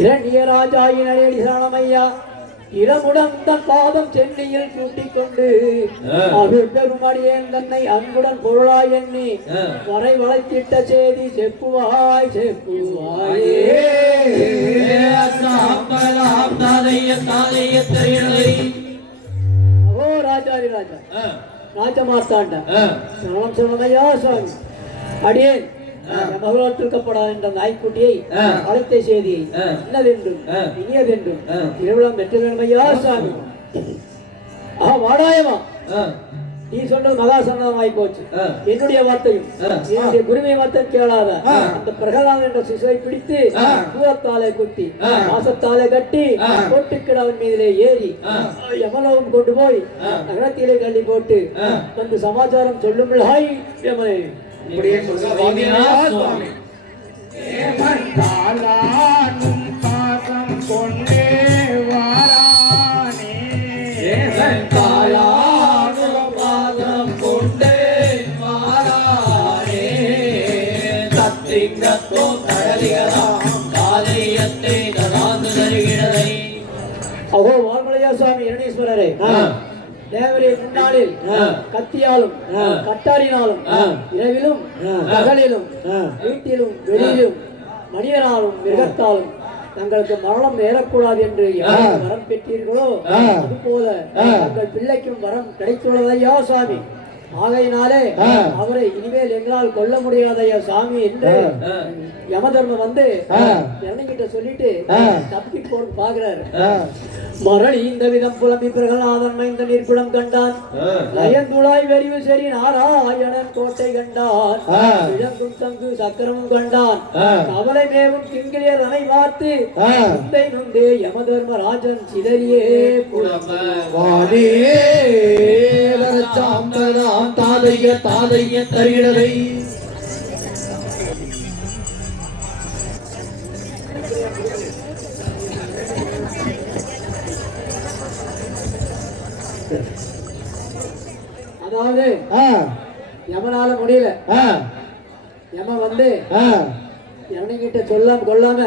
இரண்டியராஜாயினடி சரணமையா இடமுடன் தன் பாதம் சென்னையில் கூட்டிக் கொண்டு பெருமடியேன் தன்னை அன்புடன் பொருளாய் எண்ணி வரை வளைத்திட்ட செய்தி செப்புவாய் செப்புவாயே. ஓ ராஜாரி ராஜா ராஜமார்த்தாண்ட சரணம் சரணமையா சுவாமி. அடியேன் மகளோட்டிருக்கப்படாத என்ற நாய்க்குட்டியை அழைத்த செய்தியை இன்னதென்றும் இனியதென்றும் திருவிழம் பெற்ற வேண்டுமையா சாமி. வாடாயமா நீ சொன்னது மகா சன்னதமாய் போச்சு. என்னுடைய வார்த்தையும் என்னுடைய குருமை வார்த்தையும் கேளாத அந்த பிரகலாதன் என்ற சிசுவை பிடித்து தூரத்தாலே குத்தி மாசத்தாலே கட்டி போட்டுக்கிடவன் மீதிலே ஏறி யமலோகம் கொண்டு போய் நகரத்திலே தள்ளி போட்டு வந்து சமாச்சாரம் சொல்லும் ஹாய் யமனே. இப்படியே சுவாமி பாசம் கொண்டே வாரானே பாசம் கொண்டே வாரானே தத்திங்கத்தோ தடலிகளாம் காலையத்தை தராந்து தருகிறதை. அகோ வால்மலையா சுவாமி இரணீஸ்வரரே, தேவரே முன்னாளில் கத்தியாலும் கட்டாரினாலும் இரவிலும் பகலிலும் வீட்டிலும் வெளியிலும் மனிதனாலும் மிருகத்தாலும் தங்களுக்கு மரணம் ஏறக்கூடாது என்று யாரும் வரம் பெற்றீர்களோ அதுபோல தங்கள் பிள்ளைக்கும் வரம் கிடைத்துள்ளதையா சாமி. ஆகையினாலே அவரை இனிமேல் எங்களால் கொல்ல முடியாதையா சாமி என்று யமதர்மம் வந்து இறங்கிட்ட சொல்லிட்டு தப்பி போட்டு பாக்குறாரு. மரளி இந்த விதம் புலம்பி பிரகலாதன் மைந்த நீர்க்குளம் கண்டான். லயந்துளாய் வெறிவு சரி நாராயணன் கோட்டை கண்டான். இழங்கும் தங்கு சக்கரமும் கண்டான். கவலை மேவும் கிங்கிலியர் அணை பார்த்து நுந்தை நுந்தே யமதர்ம ராஜன் சிதறியே தாதைய தாதைய தருகிறதை. அதாவது யமனால முடியல, யம வந்து இறங்கிட்ட சொல்லாம கொள்ளாம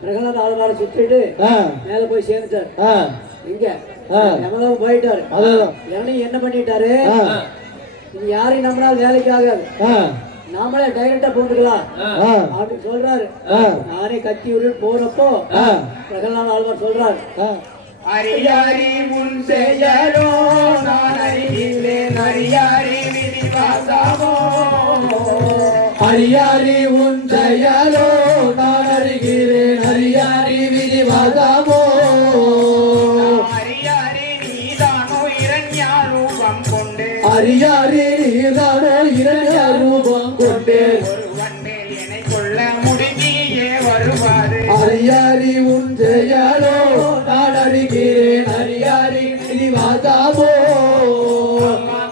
பிரகலாத ஆளுநரை சுத்திட்டு மேல போய் சேர்ந்துட்டார். இங்க யமனாவும் போயிட்டாரு. இறங்கி என்ன பண்ணிட்டாரு, நீ யாரையும் நம்மளால வேலைக்கு ஆகாது, நாமளே டைரக்டா போட்டுக்கலாம் அப்படின்னு சொல்றாரு. நானே கத்தி உள்ள போறப்போ பிரகலாத ஆளுநர் சொல்றாரு, அரியாரி முன் செயலோ நான் அறிகிறேன் அரியாரி விதிவாசமோ. அரியாரி உன் செயலோ நான் அறிகிறேன் அரியாரி விதிவாசமோ. அரியாரி நீதானோ இரண்யாரூபம் கொண்டு அரியாரி நீதானோ இரண்யாரூபம் கொண்டு ஒருவன் மேல் என்னை கொள்ள முடியே வருவாரு. அரியாரி உன் செயலோ நான் அறிகிறேன் அரியாரி விதிவாசமோ.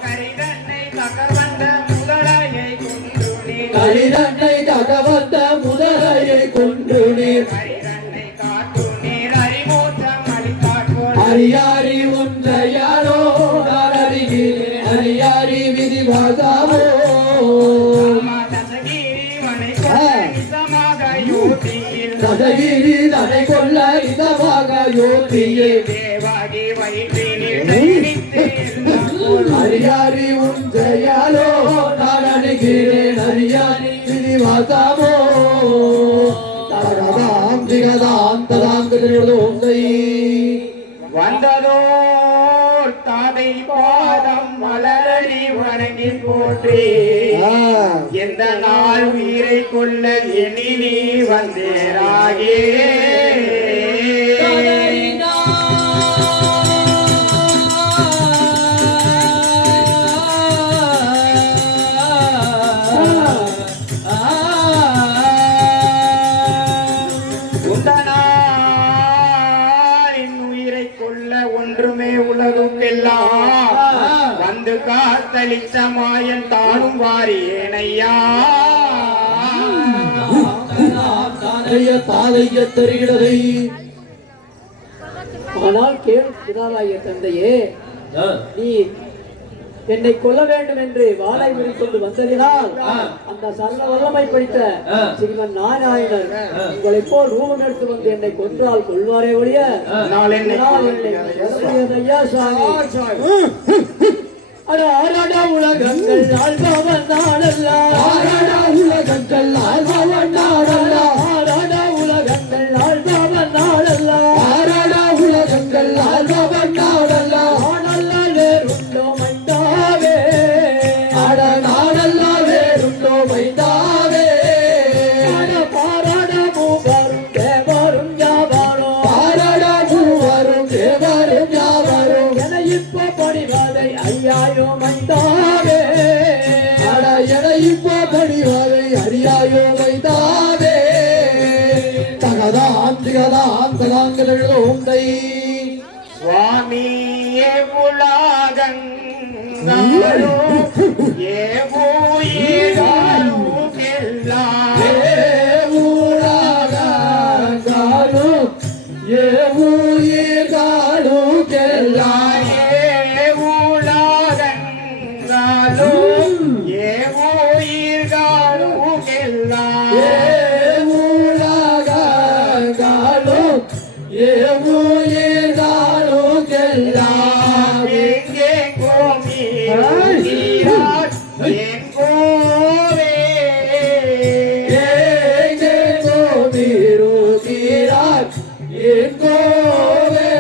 கரிதன்னை தகவந்த முதலையை கொன்று நீர் கரிதன்னை தகவந்த முதலையை கொன்று நீர் கரிதன்னை காட்டு நீர் அறிமூற்றம் அளித்தாட்போல் அரியாரி உன் செயலோ நான் அறிகிறேன் அரியாரி விதிவாசமோ. தசகிரி தனை கொள்ள இதமாக யோதியே தேவாகி அரியாரி உன் செயலோ நான் அறிகிறேன் அரியாரி விதிவாசமோ. தரகதாம் திகதாம் ததாம் கதிரோதை வந்ததோர் தாதை பாதம் மலரடி வணங்கி போற்றி எந்த நாள் உயிரை கொள்ள எண்ணி நீ வந்தேராகே. உயிரை கொள்ள ஒன்றுமே உலகுக்கெல்லாம் வந்து காத்தளித்த மாயன் தானும் வாரியேனையா. தாதைய தருகிறதை. ஆனால் கேள் பிதாவாகிய தந்தையே, நீ என்னை கொல்ல வேண்டும் என்று வாளை கொண்டு வந்ததினால் அந்த சர்வ வல்லமை படித்த ஸ்ரீமன் நாராயணர் உங்களை போல் ரூபம் எடுத்து வந்து என்னை கொன்றால் கொள்வாரே ஒழிய ஐயா சாமி உலகங்கள் ஆழ்பவன் நாடல்ல உலகங்கள் ஆழ்பவன் நாடல்ல உலகங்கள் ஆழ்பவன் நாடல்ல உலகங்கள் ஆழ்பவன் நாடல்ல ஆடல்ல வேறுண்டோ மைந்தாவே ஆட நாடல்ல வேறுண்டோ மைந்தாவே ஆட பாராட மூவரும் தேவரும் யாவாரோ பாராட மூவரும் தேவரும் யாவாரோ என இப்ப படிவதை ஐயாயோ மைந்தாவே ஆட என இப்ப படிவதை அறியாயோ மைந்தாவே தகதாம் திகதாம் ததாங்கலோம் தை சுவாமியே உலகங்களோ ஏவுயிராலுக்கெல்லாம் ஏவுலகங்களோ ஏவுயிராலுக்கெல்லாம் ஏவுலகங்களோ ஏவுயிராலுக்கெல்லாம் ஏவுலகங்களோ ஏவுயிராலுக்கெல்லாம் எங்கெங்கோ மீறார் எங்கோவே எங்கெங்கோ மீறுகிறார் எங்கோவே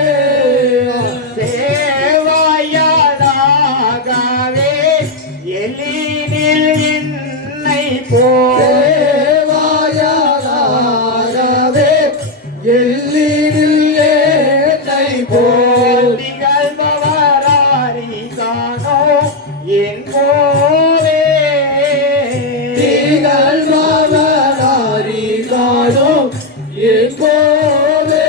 சேவாயாதாகவே எலினில் என்னை போ சேவாயாகவே எல்லினில் என்னை போல் திகழ்பவராரி காணோ என் கோவே திகழ்பவராரி காணோம் எங்கோவே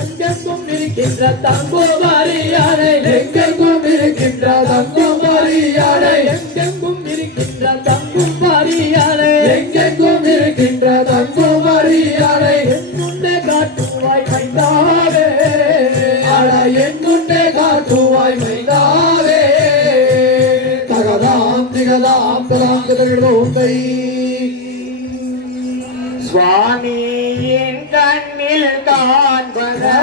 எங்கெங்கும் இருக்கின்ற தங்குமரியானை எங்கெங்கும் இருக்கின்ற தங்குமரியானை எங்கெங்கும் இருக்கின்ற தங்குமரியானை எங்கெங்கும் இருக்கின்ற தங்குமரியானை என்னுண்டே காட்டுவாய் மைந்தாவே அட என்னுண்டே காட்டுவாய் மைந்தாவே தகதாம் திகதாம் ததாங்கதோம் தை சுவாமியின் கண்ணில் காண்பதே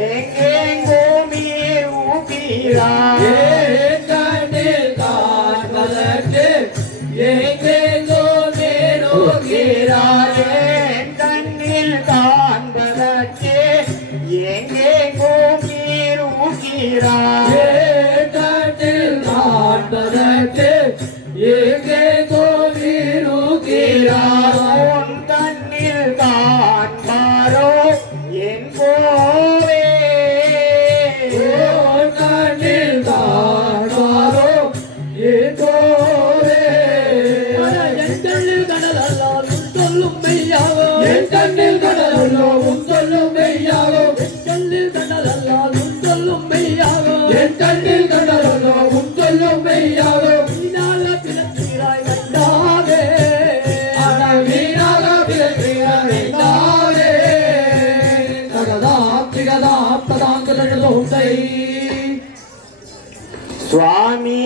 எங்கெங்கோ மீர் ஊகிறார் கண்ணில் காண்பதற்கு எங்கெங்கோ மேலோகிறார் என் கண்ணில் காண்பதற்கு எங்கெங்கோ மீர் ஊகிறார் கண்ணில் காண்பதற்கு எங்கெங்கோ மீறுகிறார் உன் கண்ணில் காண்பாரோ என் கோவே கண்ணில் காண்பாரோ எங்கோவே என் கண்ணில் கடலல்லால் உன் சொல்லும் மெய்யாகோ என் கண்ணில் கடலல்லோ உன் சொல்லும் மெய்யாகோ என் கண்ணில் கடலல்லால் உன் சொல்லும் மெய்யாகோ என் கண்ணில் கடலல்லோ உன் சொல்லும் மெய்யாகோ வீணாக பிறக்கிறாய் மைந்தாவே வீணாக பிறக்கிறாய் மைந்தாவே தகதாம் திகதாம் ததாங்கலோம் தை சுவாமி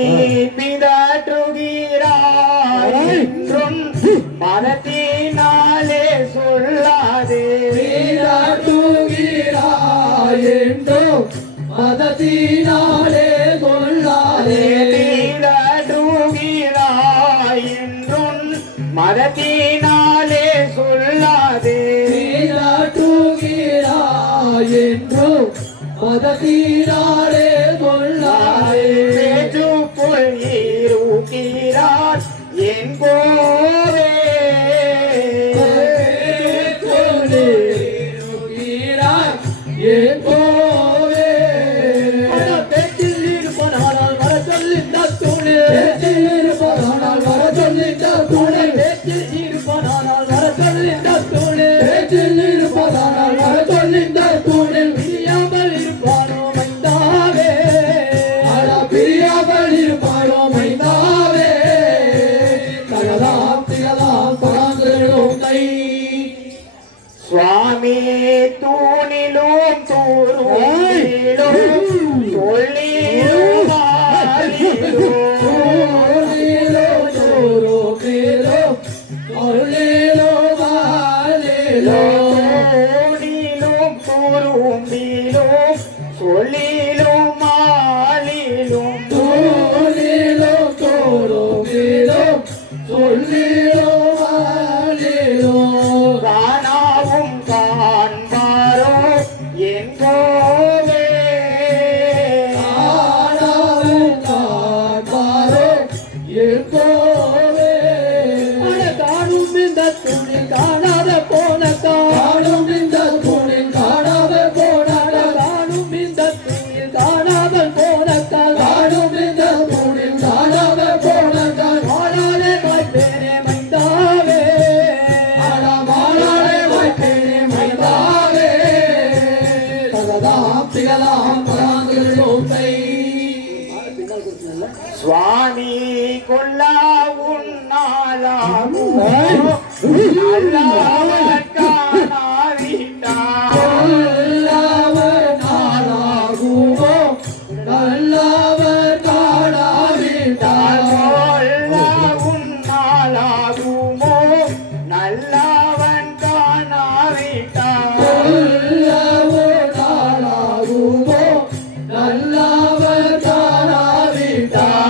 பிதற்றுகிறாய் என்றும் மனத்தினாலே சொல்லாதே வீராட்டுகிறாய் என்றோ மதத்தினாலே கொள்ளாதே பிதற்றுகிறாய் என்றும் மனத்தினாலே சொல்லாதே வீராட்டுகிறாய் என்றோ மதத்தினாலே கொள்ளாதே பேச்சுக்குள் இருக்கிறார் என் கோவே பேச்சில் இருப்பனால் வர சொல்லிந்த தூணே பேச்சில் இருப்பனால் வர சொல்லிந்த தூணே பேச்சில் இருப்பனால் வர சொல்லிந்த தூணே பேச்சில் இருப்பனால் வர சொல்லிந்த தூணில் பிரியாமல் இருப்பானோ மைந்தாவே அட பிரியாமல் இருப்பானோ மைந்தாவே தகதாம் திகதாம் பராங்கலோம் தை சுவாமி தூணிலும் தூரும் சொல்லிலும் மாலிலும் தோலிலும் தோறுமிலும் சொல்லிலும் மாலிலும் காணாவும் காண்பாரோ எங்கோவே ஆனாவும் காண்பாரோ எங்கோவே காணும் இந்த துணில் காணாத போன காணும் இந்த துணில் காணாத போன காணும் இந்த துணில் காணாமல் போன காணும் இந்த துணில் காணாத போன வாழாலே வாய்ப்பேனே மைந்தாவே வாழாலே வாய்ப்பேனே மைந்தாவே தகதாம் திகதாம் பராந்துகள் நோக்கை சுவாமி கொல்லா உன்னாலாகும் நல்லவர் காணாவிட்டார் நல்லவர் நாளாகுமோ நல்லவர் காணாவிட்டார் கொல்லா உன்னாலாகுமோ நல்லவன் காணாவிட்டார் நல்லவர் நாளாகுமோ நல்லவர் காணாவிட்டார்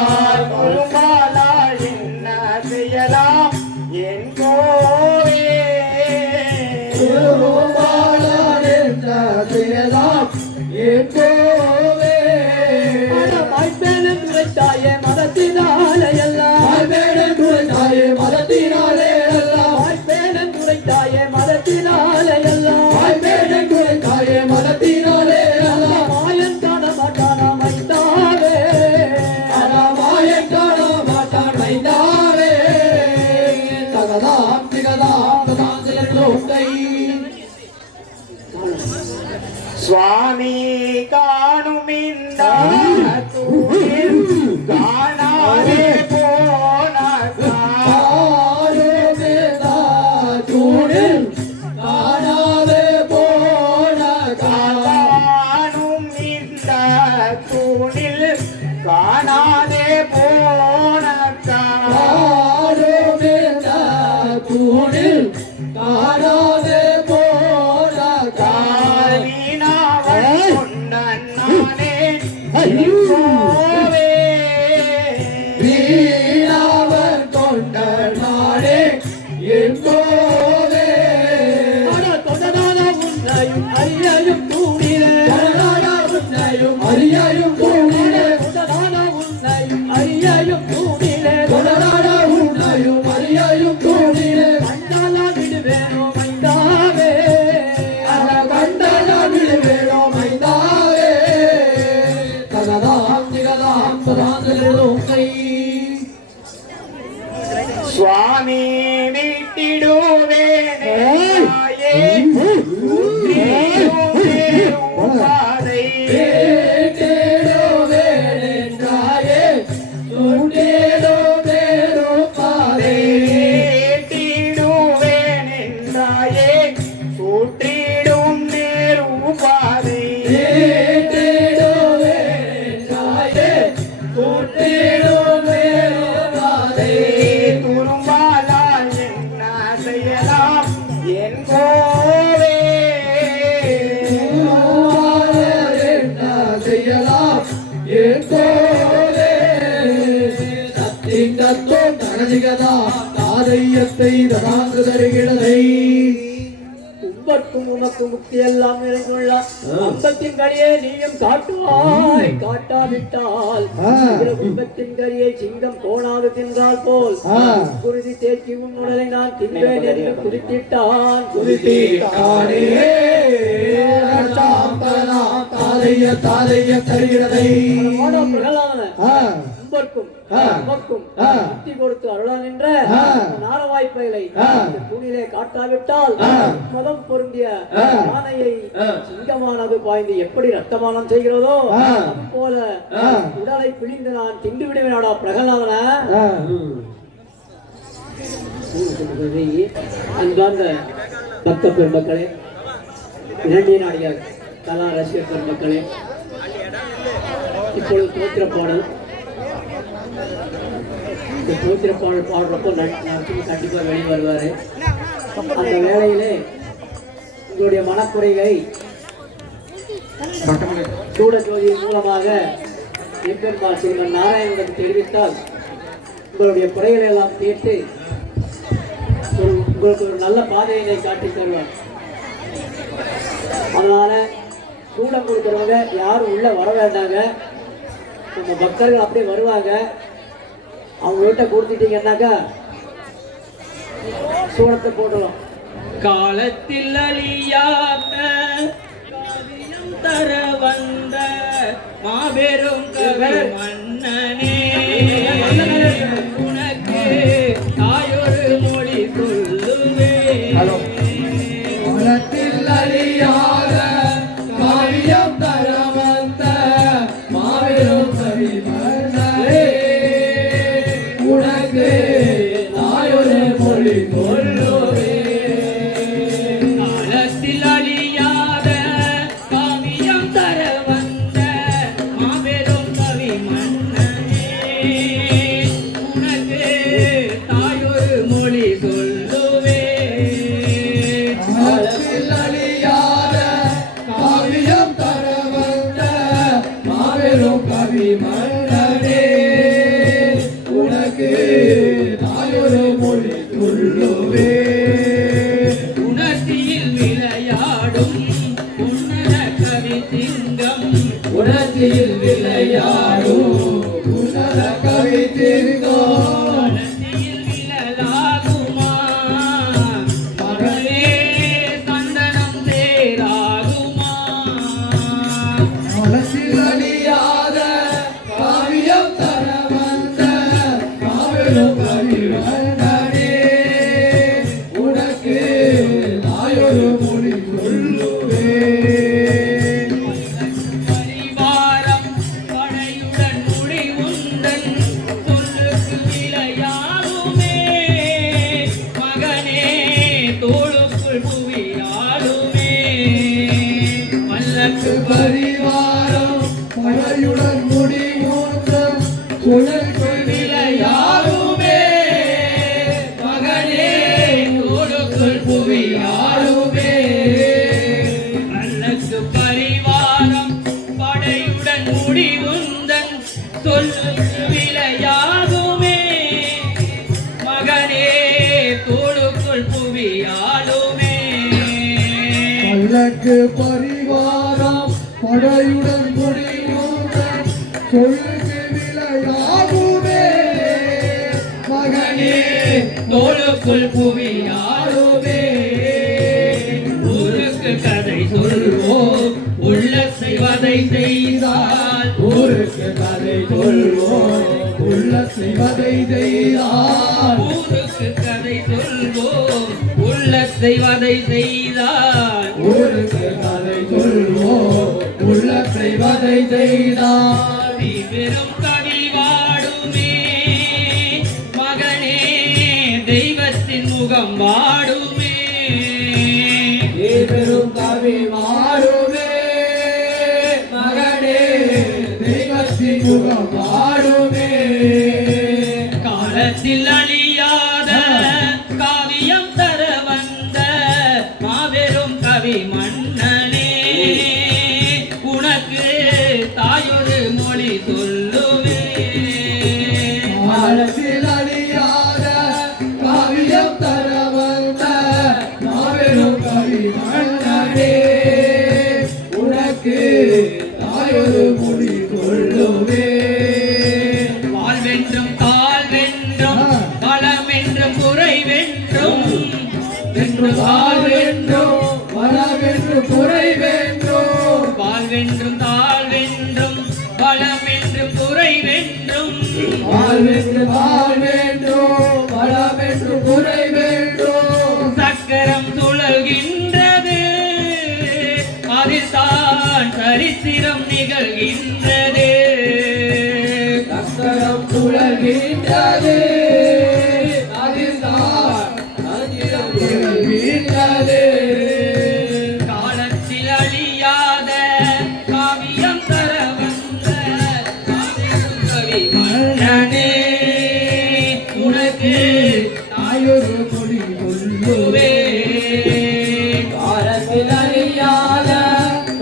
கொழும்பாலால் என்ன செய்யலாம் என் கோவே திருமாலால் என்ன செய்யலாம் எப்போவே மாய்ப்பேனும் துரைத்தாயே மதத்தினாலே எல்லாம் மாய்ப்பேனும் துரைத்தாயே மதத்தினாலே எல்லாம் மாய்ப்பேனும் துரைத்தாயே மதத்தினாலே எல்லாம் மாய்ப்பேனும் துரைத்தாயே மதத்தினாலே எல்லாம் மாயன் காண மாட்டானா மைந்தாவே மாயன் காண மாட்டான் மைந்தாவே தகதாம் திகதாம் தாந்திரலோகை சுவாமி காணும் இந்த தூணில் காணாதே போன தூணில் காணாதே போன காணும் இந்த தூணில் காணாதே போன தூணில் காணாதே போன காலினாவன் கொண்டன் நானே கோவே வீணாவர் கொண்ட நாடே என்போதே தொடரான உன்னையும் அறியாயும் தூணிலே உன்னையும் அறியாயும் தூணிலே தொடரான உன்னையும் அறியாயும் தூணிலே தொடரான உன்னையும் அறியாயும் தூணிலே கண்டாலா விடுவேனோ மைந்தாவே கண்டாலா விடுவேனோ மைந்தாவே தகதாம் திகதாம் பராந்தலோகை சுவாமி விட்டிடுவேனே தாயே, உற்றிடுவேன் பாதை. விட்டிடுவேன் என்றாயே, சுற்றிடும் நேரு பாதை. துரும்பாலால் என்ன செய்யலாம் என் கோவே தாதையத்தை தராங்கு தருகிறதை உம்பர்க்கும் உமக்கு முக்தி எல்லாம் நிறைந்துள்ள அம்பத்தின் கரியை நீயும் காட்டுவாய் காட்டாவிட்டால் கும்பத்தின் கரியை சிங்கம் கோணாது தின்றால் போல் குருதி தேக்கி உன் உடலை நான் தின்பேன் என்று குறித்திட்டான் தாதைய தருகிறதை உம்பர்க்கும் உமக்கும் முக்தி கொடுத்து அருளான் என்ற நாரவாய்ப்பைகளை தூணிலே காட்டாவிட்டால் மதம் பொருந்திய யானையை சிங்கமானது பாய்ந்து எப்படி ரத்தமானம் செய்கிறதோ அது போல உடலை பிழிந்து நான் திண்டு விடுவேனாடா பிரகலாதன. அன்பார்ந்த பக்த பெருமக்களே, இரண்டிய நாடியார் கலா ரசிகர் பெருமக்களே, இப்பொழுது தோத்திர பாடல். இந்த தோத்திர பாடல் பாடுறப்போ கண்டிப்பாக வெளியே வருவார். அந்த வேளையிலே உங்களுடைய மனக்குறைகளை சூடஜோதியின் மூலமாக எம்பெருமாள் ஸ்ரீமன் நாராயணனுக்கு தெரிவித்தால் உங்களுடைய குறைகளை எல்லாம் கேட்டு உங்களுக்கு ஒரு நல்ல பாதையினை காட்டி தருவார். அதனால சூடம் கொடுக்குறவங்க யாரும் உள்ள வர வேண்டாங்க. நம்ம பக்தர்கள் அப்படியே வருவாங்க. அவங்க வீட்டை கொடுத்துட்டீங்கன்னாக்கா சூடத்தை போட்டுரும். காலத்தில் அழியாத காவியம் தர வந்த மாபெரும் கவி மன்னனே, உனக்கு தாயொரு மொழி சொல்லுவே. காலத்தில் அழியாத காவியம் தர வந்த மாபெரும் கவி மன்னனே, உனக்கு தாயொரு மொழி சொல்லுவே. காலத்தில் அழியாத காவியம் தர வந்த மாபெரும் கவி மன்னனே, உனக்கு தாயொரு மொழி சொல்லுவே. காலத்தில் அழியாத காவியம் தர வந்த மாபெரும் கவி மன்னனே, உனக்கு தாயொரு மொழி சொல்லுவே. உணர்ச்சியில் விளையாடும் உன்னத கவி சிங்கம், உணர்ச்சியில் விளையாடும் உன்னத கவி சிங்கம், உணர்ச்சியில் விழலாகுமா மகளே சந்தனம் தேராகுமா. காலத்தில் அழியாத காவியம் தர வந்த மாபெரும் கவி மன்னனே, உனக்கு தாயொரு மொழி சொல்லுவே. பரிவாரம் படையுடன் முடிவுந்தன் சொல்லுக்கு விளையாடுமே, மகனே தோளுக்குள் புவியாடுமே. மல்லக்கு பரிவாரம் படையுடன் முடிமூன்றம் குழல்குள் விளையாடுமே, மகனே தோளுக்குள் புவியாடுமே. மல்லக்கு பரிவாரம் படையுடன் முடிவுந்தன் சொல்லுக்கு விளையாடுமே, மகனே தோளுக்குள் புவியாடுமே. பல்லக்கு பரிவாரம் படையுடன் முடிமூன்றம் சொல்லுக்கு விளையாடுமே, மகனே தோளுக்குள் புவியாடுமே. ஊருக்கு கதை சொல்வோம் உள்ளத்தை வதை செய்தால், ஊருக்கு கதை சொல்வோம் உள்ளத்தை வதை செய்தால், ஊருக்கு கதை சொல்வோம் உள்ளத்தை வதை செய்தால். ஊருக்கு கதை சொல்வோம் உள்ளத்தை வதை செய்தால், பெரும் கவி வாடுமே, மகனே தெய்வத்தின் முகம் வாடுமே. பெரும் கவி மாறுமே, மகனே தெய்வத்தின் முகம் வாடுமே. காலத்தில் அழியாத காவியம் தர வந்த மாபெரும் கவி மன்னனே, உனக்கு தாயொரு மொழி சொல்லுவே. காலத்தில் அழியாத காவியம் தர வந்த மாபெரும் கவி மன்னனே, உனக்கு தாயொரு மொழி சொல்லுவே. வாழ்வென்றும் தாழ்வென்றும் பலமென்றும் குறைவென்றும், என்று வாழ்வென்றும் வளவென்று குறைவென்றும், வாழ்வென்றும் தாழ்வென்றும் பலமென்றும் குறைவென்றும், வாழ்வென்று வாழ்வென்றும் வளவென்று குறைவென்றும், சக்கரம் சுழல்கின்றது அதில் தான் சரித்திரம் நிகழ்கின்றது. சக்கரம் சுழல்கின்றது அதில் தான் அஞ்சிடம் நிகழ்கின்றது. காலத்தில் அழியாத காவியம் தர வந்த மாபெரும் கவி மன்னனே, உனக்கு தாயொரு கொடி சொல்லுவே. சொல்லுவே. காலத்தில் அழியாத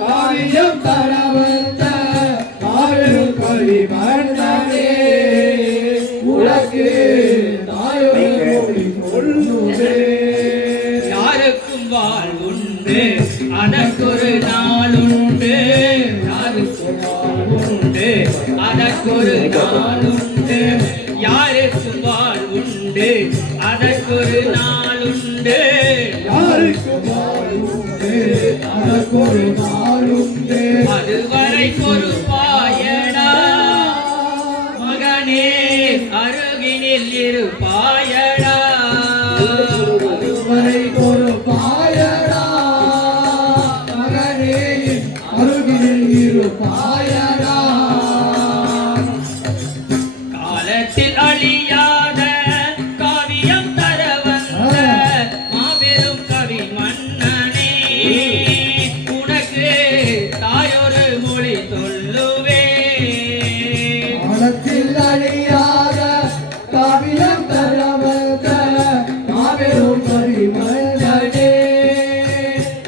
காவியம் காவியம் தர வந்த மாபெரும் கவி மன்னனே உனக்கு தாயொரு மொழி சொல்லுவே. யாருக்கும் வாழ்வுண்டு அதற்கொரு நாளுண்டு, யாருக்கும் வாழ்வுண்டு அதற்கொரு நாளுண்டு, யாருக்கும் வாழ்வுண்டு அதற்கொரு நாளுண்டு, யாருக்கும் வாழ்வுண்டு அதற்கொரு நாளுண்டு. அதுவரை பொறுப்பாயடா மகனே அருகினில் இருப்பாயடா, அதுவரை பொறுப்பாயடா மகனே அருகில் இருப்பாயடா. காலத்தில் அழியாத காவியம் தர வந்த மாபெரும் கவி மன்னனே உனக்கு தாயொரு மொழி சொல்லுவே. காலத்தில் அழியாத காவியம் தரவந்த மாபெரும் பரிமளனே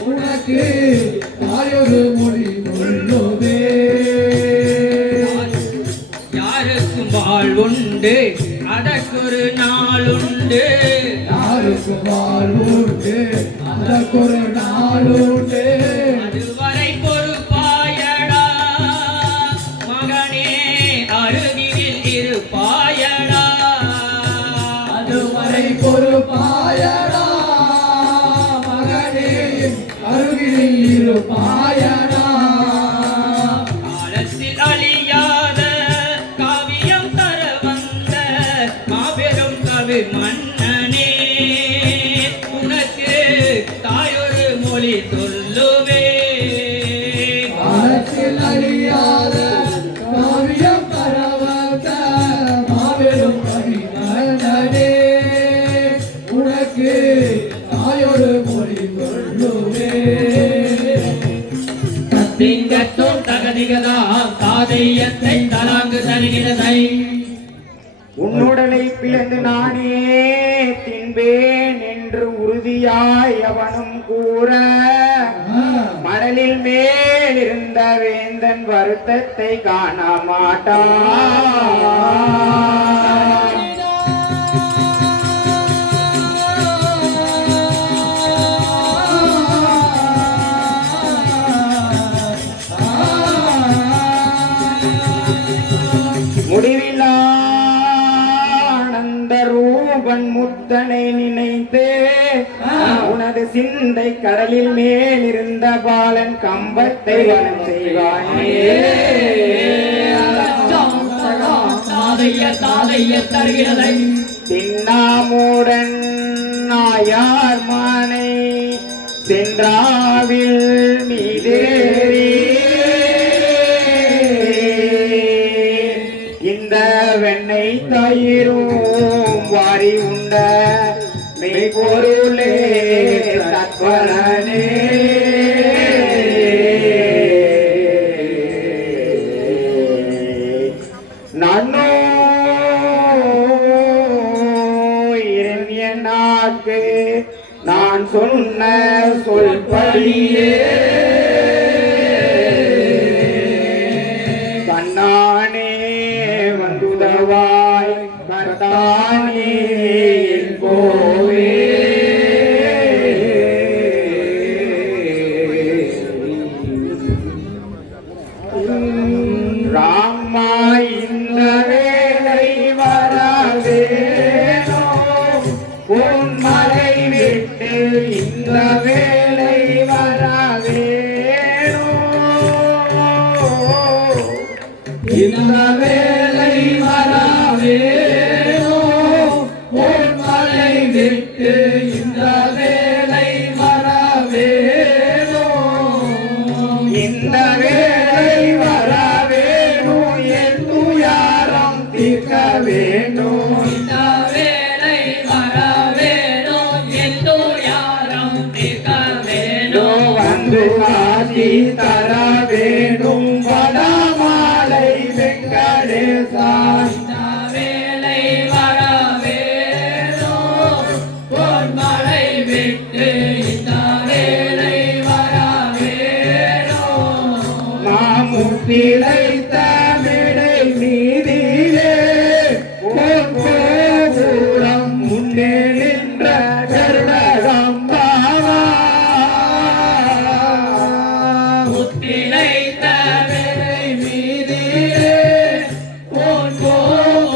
உனக்கு தாயொரு மொழி சொல்லுவே. யாருக்கும் வாழ்வுண்டு அதற்கொரு நாளுண்டு, யாருக்கும் வாழ்வுண்டு அதற்கொரு நாளுண்டு. அதுவரை பொறுப்பாயடா மகனே அருகில் இருப்பாயடா, அதுவரை பொறுப்பாயடா மகனே அருகில் இருப்பாயடா. காலத்தில் அழியாத காவியம் தர வந்த மாபெரும் கவி மன்னனே உனக்கு தாயொரு மொழி சொல்லுவே. காலத்தில் அழியாத காவியம் தரவந்த மாபெரும் பரிமளனே உனக்கு தாயொரு மொழி சொல்லுவே. திங்கட்டும் தகதிகதாம் தாதையத்தை தலாங்கு தருகிறதை உன்னுடலை பிளந்து நானே தின்பேன் என்று உறுதியாய் அவனும் கூற, மடலில் மேல் இருந்த வேந்தன் வருத்தத்தை காண மாட்டான். முடிவில்லா ஆனந்த ரூபன் முத்தனை நினைத்து உனது சிந்தை கடலில் மேல் இருந்த பாலன் கம்பத்தை வனம் செய்வானே. தாதைய தருகிறதை தின்னாமுடன் நாயார் மானை சென்றாவில் மீதேறி இந்த வெண்ணெய் தயிரும் வாரி உண்ட மெய்பொருளே தத்வரனே. நானோ இரண்யனாக்கு நான் சொன்ன சொல்படியே கண்ணானே வந்துதவாய் கர்த்தானே போவே. ராமா இந்த வேலை வரவேனோ உன் மலை விட்டு இந்த வேலை வரவேனோ. இந்த வேலை வரவேனோ உன் மலை விட்டு இந்த வேலை வரவேனோ. இந்த வேலை வரவேணும் என் துயரம் தீர்க்க வேண்டும். இந்த வேளை வரவேணும் எந்தோ யாரும் தீர்க்க வேணும். வந்து காட்டி தர வேணும் வடமாலை வெங்கடேசா. இந்த வேளை முத்திளைத்த மேடை மீதிலே கோபுரம் முன்னே நின்ற கருடகம்பாவா முத்திளைத்த மேடை மீதிலே கோபுரம்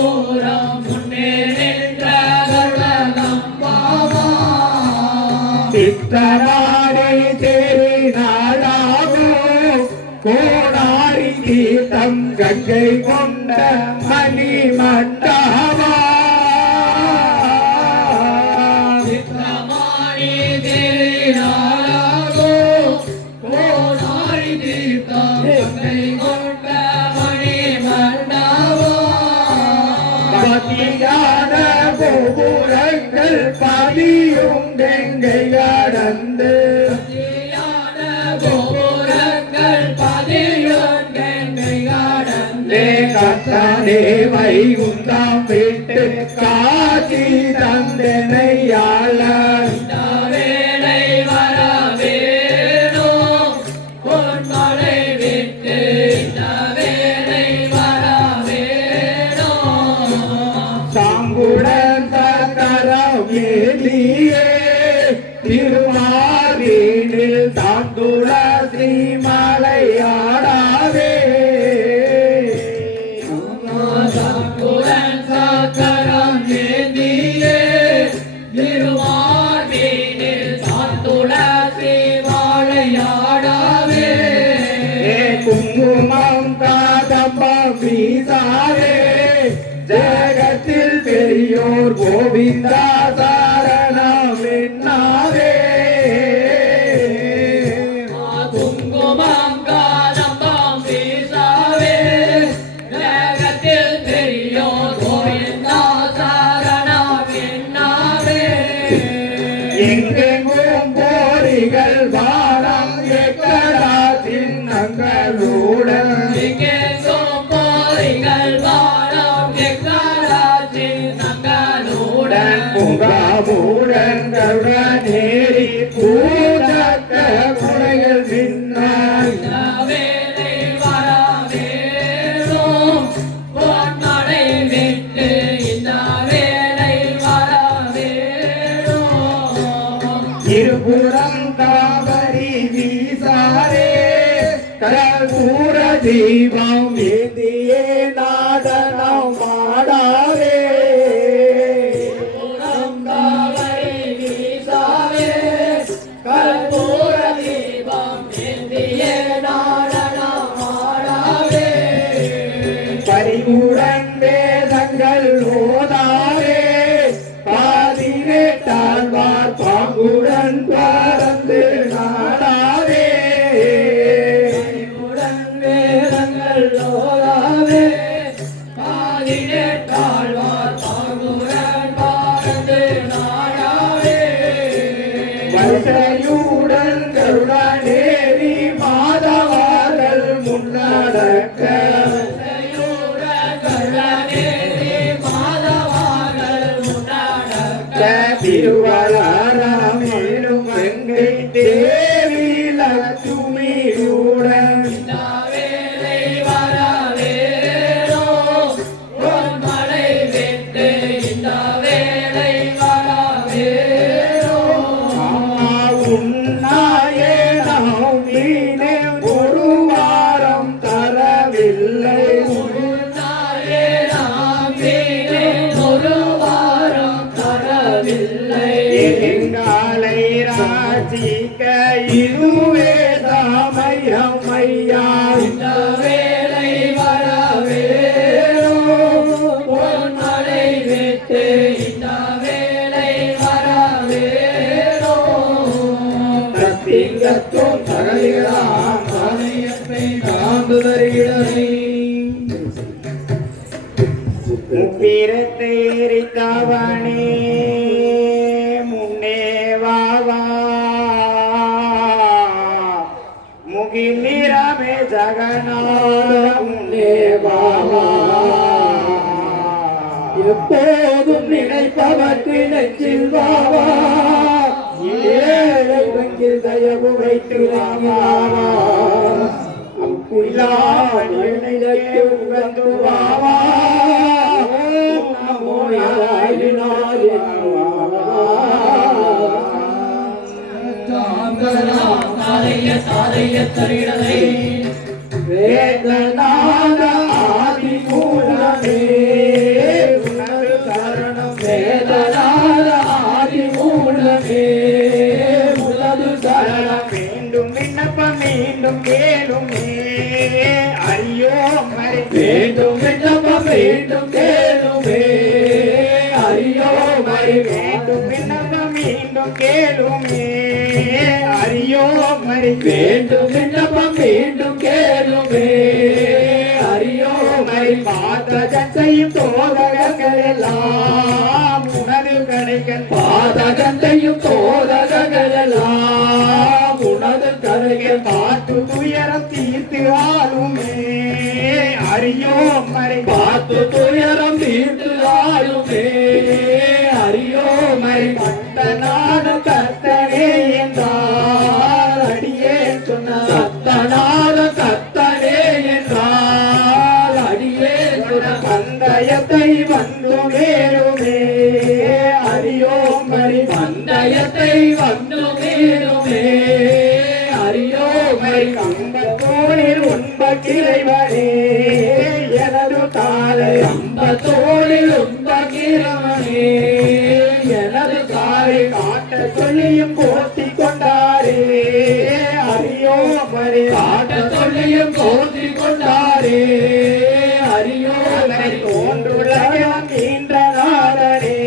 முன்னே நின்ற கருடகம்பாவா சித்தராடை தேறினாளாவோ கோடாரி தீர்த்தம் கங்கை கொண்ட மணி மண்டபா சித்தமாணி தேரினாளோ கோடாரி தீர்த்தம் கங்கை கொண்ட மணி மண்டபா பதியான கோபுரங்கள் பதியும் கங்கை கடந்து கோபுரங்கள் பதியும் கங்கை கடந்து கத்தனே வைகுந்தம் விட்டு காட்சி தந்தனையாள இந்த வேளை வரவேணும் பொன்மலை விட்டு இந்த வேளை வரவேணும் சாங்குடன் தரம் ஏலியே திருமாலினில் தான் துளசி மலையாடாவே சங்குடன் சக்கரம் ஏந்தியே திருமார்பினில் தான் துளசி வாழையாடவே குங்குமம் காதம்பம் வீசாரே ஜகத்தில் பெரியோர் கோவிந்தா சரணம் என்னாரே குங்குமம் காதம்பம் வீசாவே ஜகத்தில் பெரியோர் கோவிந்தா சரணம் என்னாவே எங்கெங்கும் போரிகள் வாரம் எக்கடா சின்னங்களுடன் எங்கெங்கும் போரிகள் வாரம் எக்காராச்சி நங்களுடன் புகாமுடன் கருடநேரி பூதக்க குறைகள் பின்னால் இந்த வேளை வரவேணும் பொன்மலை விட்டு இந்த வேளை வரவேணும் இருபுறம் காவரி வீசாரே கரூர தீபம் ஏந்தியே நாடனம் மாடாரே புறங்காவரை வீசாவே கற்பூர தீபம் ஏந்திய நாடனமாடாவே பரிவுடன் வேதங்கள் ஓதாரே பதினெட்டாழ்வார் பாங்குடன் பறந்து நாடாரே உடன் வேதங்கள் ஓதாவே பதினெட்டாழ்வார் பாங்குடன் பாரந்து நாடாவே வரிசையுடன் கருடநேரி மாதவார்கள் முன்னடக்க திருவளாரம் மேலும் வெங்கை தேவி லட்சுமியுடன் உன்னாயே நம்பினே ஒரு வாரம் தரவில்லை எங்காலை ராஜிக்க இதுவே தாமையம் ஐயா திங்கத்தும் தகலிகளாம் தானியத்தை தாழ்ந்து தருகிறதை முப்பிரத்தை எரித்தவனே முன்னே வாவா முகில் நிறமே ஜகநாத முன்னே வாவா எப்போதும் நினைப்பவர்க்கு நெஞ்சில் வாவா ஏழை வங்கில் தயவு வைத்து வாவா உள்ளாமணிக்கு உகந்து வாவா நமோ நாராயணாய வேதநாத ஆதி மூலமே உனது சரணம் வேதநாத ஆதி மூலமே உனது சரணம் வேண்டும் விண்ணப்பம் மீண்டும் கேளுமே ஐயோ மறை வேண்டும் விண்ணப்பம் மீண்டும் கேளுமே ஐயோ மறை வேண்டும் விண்ணப்பம் மீண்டும் கேளுமே ஐயோ மறை வேண்டும் விண்ணப்பம் மீண்டும் கேளுமே ஐயோ மறை பாதகம் செய்யும் தோதகங்கள் எல்லாம் உனது கடைகள் பாதகம் செய்யும் தோதகங்கள் எல்லாம் உனது கடைகள் பார்த்து துயரம் தீர்த்து ஆளுமே அறியோ மறை பார்த்து துயரம் தீர்த்து ஆளுமே அறியோ மறை கட்ட நாடு கத்தனே என்றார் அடியே சொன்னார் கத்தனாத கத்தனே என்றார் அடியே சொன்ன பந்தயத்தை வந்து மேலுமே அறியோ மறை பந்தயத்தை வந்து மேலுமே அறியோ மறை கம்பத்தோளில் உண்பக்கிறைவனே எனது தாளை கம்பத்தோளில் உண்பக்கிறைவனே எனது தாளை காட்ட சொல்லியும் போத்தி கொண்டாரே அறியோ மறை காட்ட சொல்லியும் போத்தி கொண்டாரே அறியோ மறை தோன்றுலகம் ஈன்ற நாடனே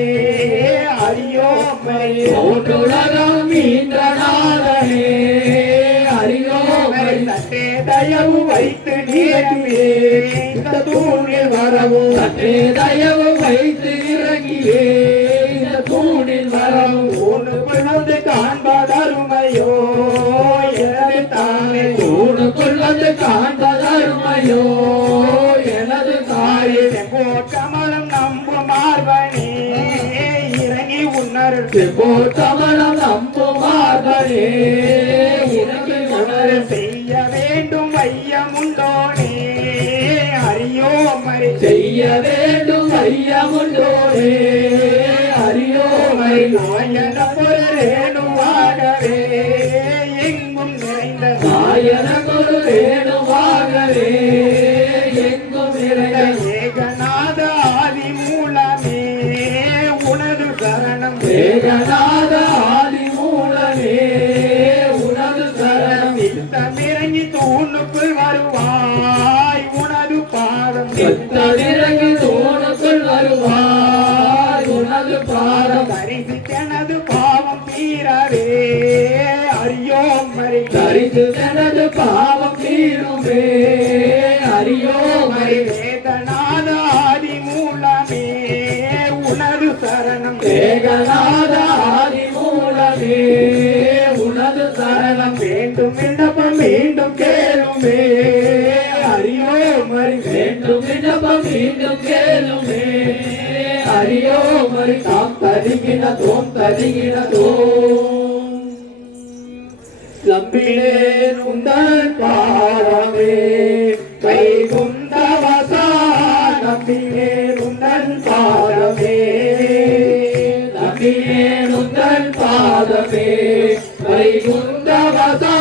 அறியோ மறை தோன்றுலகம் ஈன்ற நாடனே அறியோ மறை சற்றே தயவு வைத்து நீரே இந்த தூணில் வரவும் சற்றே தயவு வைத்து இறங்கியே இந்த தூணில் வரவும் தூணுக்குள் வந்து காண்பதருமையோ எனது தானே தூணுக்குள் வந்து காண்பதருமையோ எனது தாயே செம்போட்டமலம் நம்பும் மார்பனே இறங்கி உணர் செம்போட்டமலம் நம்பும் மார்பனே இறங்கி உணர் செய்ய வேண்டும் ஐயமுண்டோனே அறியோ மறை செய்ய வேண்டும் ஐயமுண்டோனே அறியோ மறை நாயன பொருளேனுவாகவே எங்கும் நிறைந்த நாயன பொருளேனுவாகவே எங்கும் நிறைந்த ஏகநாத ஆதி மூலமே உனது சரணம் ஏகநாத ஆதி மூலமே உனது சரணம் இத்தமிறங்கி தூணுக்குள் வருவாய் உனது பாதம் இத்தமிறங்கி தூணுக்குள் வருவாய் உனது பாதம் தரிசி தனது பாவம் தீரவே அறியோ மறை தரிசி தனது பாவம் தீருமே அறியோ மறை வேதநாத ஆதி மூலமே உனது சரணம் வேதநாத ஆதி மூலமே உனது சரணம் வேண்டும் விண்ணப்பம் மீண்டும் கேளுமே அறியோ மறை வேண்டும் விண்ணப்பம் மீண்டும் கேளுமே அறியோ மறை தாம் தருகின தோம் தருகின தோம் நம்பினேன் உந்தன் பாரமே கை குந்தவசா நம்பினேன் உந்தன் பாரமே நம்பினேன் உந்தன் பாதமே கை குந்தவசா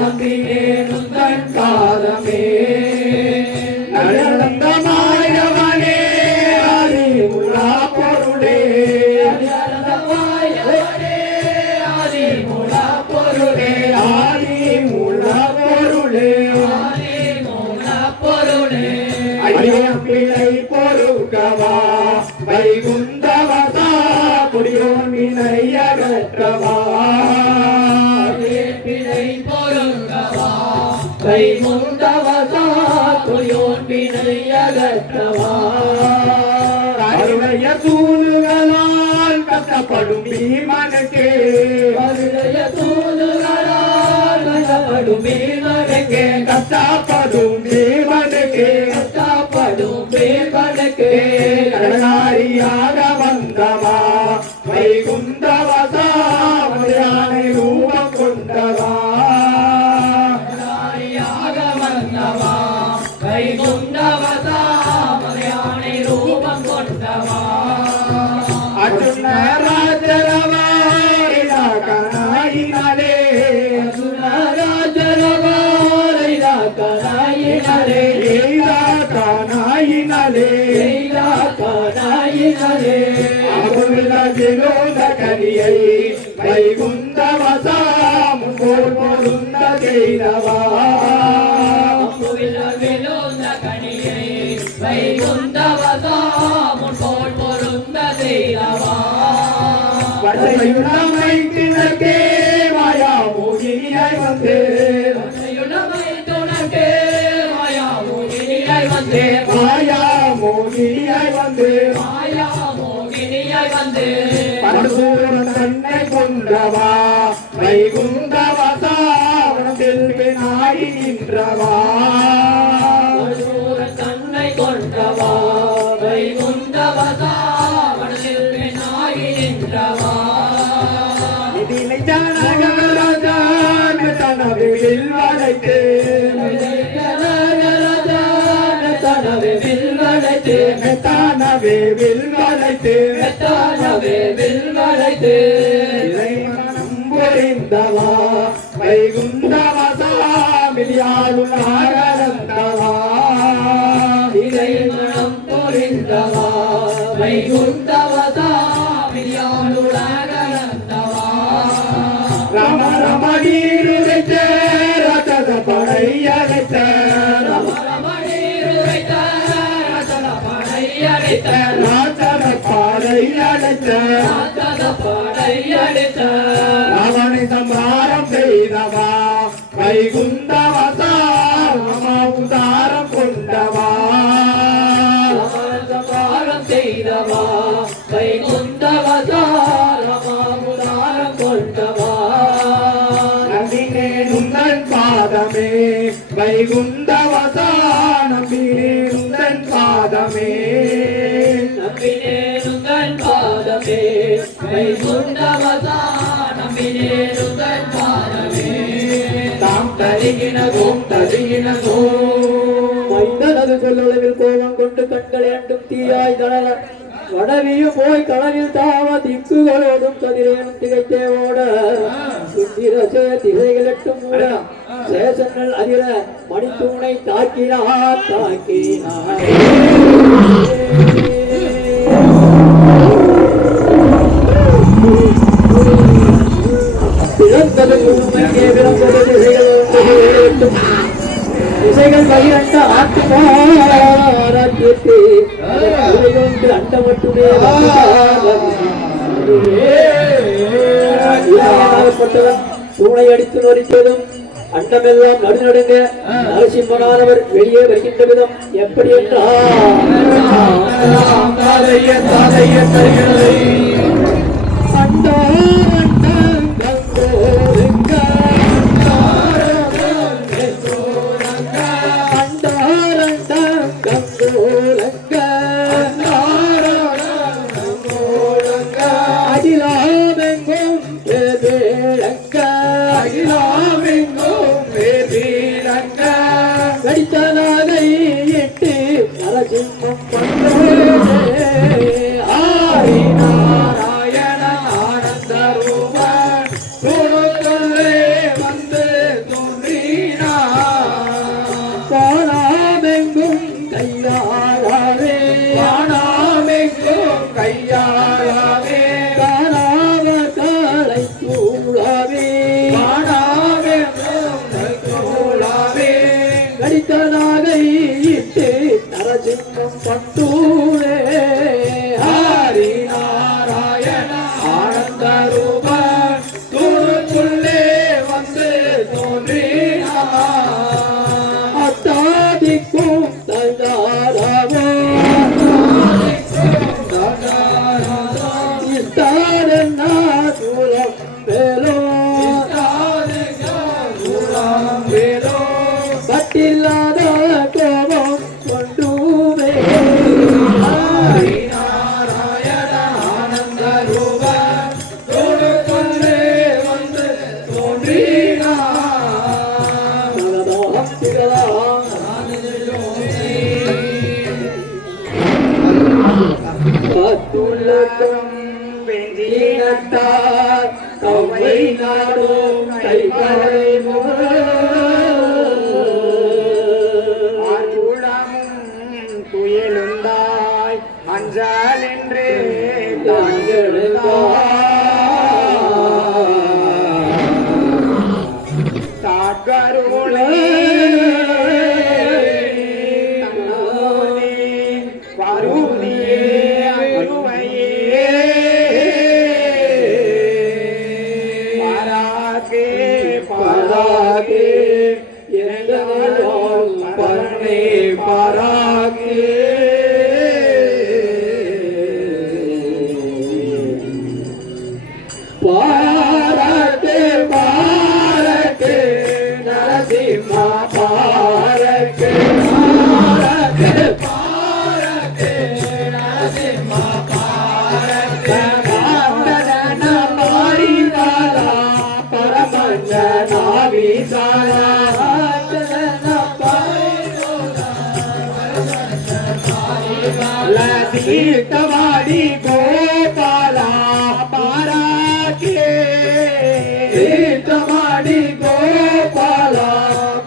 நம்பினேன் உந்தன் பாதமே நடந்தமாயவனே அறிவுள்ளா பொருளே நடந்தமாயவனே அறிவுள்ளா பொருளே அறிவுள்ளா பொருளே அறிவுள்ளா பொருளே அடியாம் பிழை பொறுக்கவா வைகுந்தவசா குடியோன் வினை அகற்றவா பிழை பொறுக்கவா வைகுந்தவசா குடியோன் வினை அகற்றவா கருணைய தூதுகளால் கஷ்டப்படும் பீமனுக்கு கருணைய தூதுகளால் கஷ்டப்படும் பீமனுக்கு கஷ்டப்படும் பீமனுக்கு கஷ்டப்படும் பீமனுக்கு கடனாரியாக வந்தவா வைகுந்தவசா மலையானை ரூபம் கொண்டவா கடனாரியாக வந்தவா வைகுண்டவசா மலையானை ரூபம் கொண்டவா அர்ஜுன ராஜரவாரிடா கனாயினாலே அர்ஜுன ராஜரவாரிடா கனாயினாலே எய்தா கனாயினாலே எய்தா கனாயினாலே அமுதகிலோத கனியை வைகுண்டவசா முன்போல் பொருந்த செய்தவா விழுந்த கனியை வைகுண்டவசா முன்போல் பொருந்த செய்தவா வடையுடமை தினக்கே மாயா மோகினியாய் வந்து உடமை துணக்கே மாயா மோகினியாய் வந்தே மாயா மோகினியாய் வந்து மாயா மோகினியாய் வந்தே பரசூரன் தன்னை கொண்டவா வைகுண்டவசா உனதில் நாடி நின்றவா தன்னை கொண்டவா வைகுண்டவசா மனதில் பெண்ணாகி நின்றவா இதிலை ஜனகராஜா தனவில் வளைத்து தனவே வில்வளைத்து தானவே வில் வளைத்து தானவே வில்வளைத்து இறைமனம் புரிந்தவா வைகுண்டவசா மிலியாளும் நாகரந்தவா இறை மனம் புரிந்தவா வைகுண்டவசா மிரியாளுலகந்தவா ராம ரமணீருரைத்த ரதத படையழைத்த ரமணீருரைத்த ரதன படையடித்த ராஜத படையழைத்த ரதன படையடித்த ராவணி சம்ஹாரம் செய்தவா வைகுண்டவசா ராம உதாரம் கொண்டவா சமாரம் செய்தவா வைகுண்டவசா ரமாமுதாரம் கொண்டவா நம்பினேனுந்தன் பாதமே வைகுண்டவசா நம்பினேனுந்தன் பாதமே நம்பினேனுந்தன் பாதமே வைகுண்டவசா நம்பினேனுந்தன் பாதமே தாம் தருகினதோம் தருகினதோம் மைந்தனது சொல்லளவில் கோபம் கொண்டு கண்களை அண்டும் தீயாய் தளர வடவியும் போய் கடலில் தாவ திக்குகளோடும் கதிரேனும் திகைத்தே ஓட சுந்திர திசைகளட்டும் மூட சேசங்கள் அதிர மணித்தூணை தாக்கினார் தாக்கினார் பிறந்தது பூமிக்கே பிறந்தது திசைகளோடும் திசைகள் பகிரண்ட ஆத்மாராக்கியத்தை கொண்டு அண்ட மட்டுமே ஆகப்பட்டவன் தூணை அடித்து நொறித்ததும் அண்டமெல்லாம் நடுநடுங்க நரசிம்மனானவர் வெளியே வருகின்ற விதம் எப்படி என்றால் கடித்தனாகை இட்டு நரசிம்மம் நாராயண ஆனந்த ரூபன் துணுக்குள்ளே வந்து தோன்றினார் காணாமெங்கும் கையாளாவே காணாமெங்கும் கையாளாவே காணாம காலை கூடாவே காணாமெங்கும் கைகூடாவே கடித்தனாகை இட்டு நரசிம்மம் பட்டூரே ஹரி நாராயண ஆனந்த ரூபன் துணுக்குள்ளே வந்து தோன்றினார் அத்தாதிக்கும் தந்தாராவோ இஸ்தாரென்னா தூரம் வேலோ கட்டில்லாத கோபம் கொண்டுமே நாடும் கைமலை ஆர்குளமும் துயிலுந்தாய் அஞ்சால் என்று தாக்கருளே தீர்த்தவாடி கோபாலா பாராக்கே தீர்த்தவாடி கோபாலா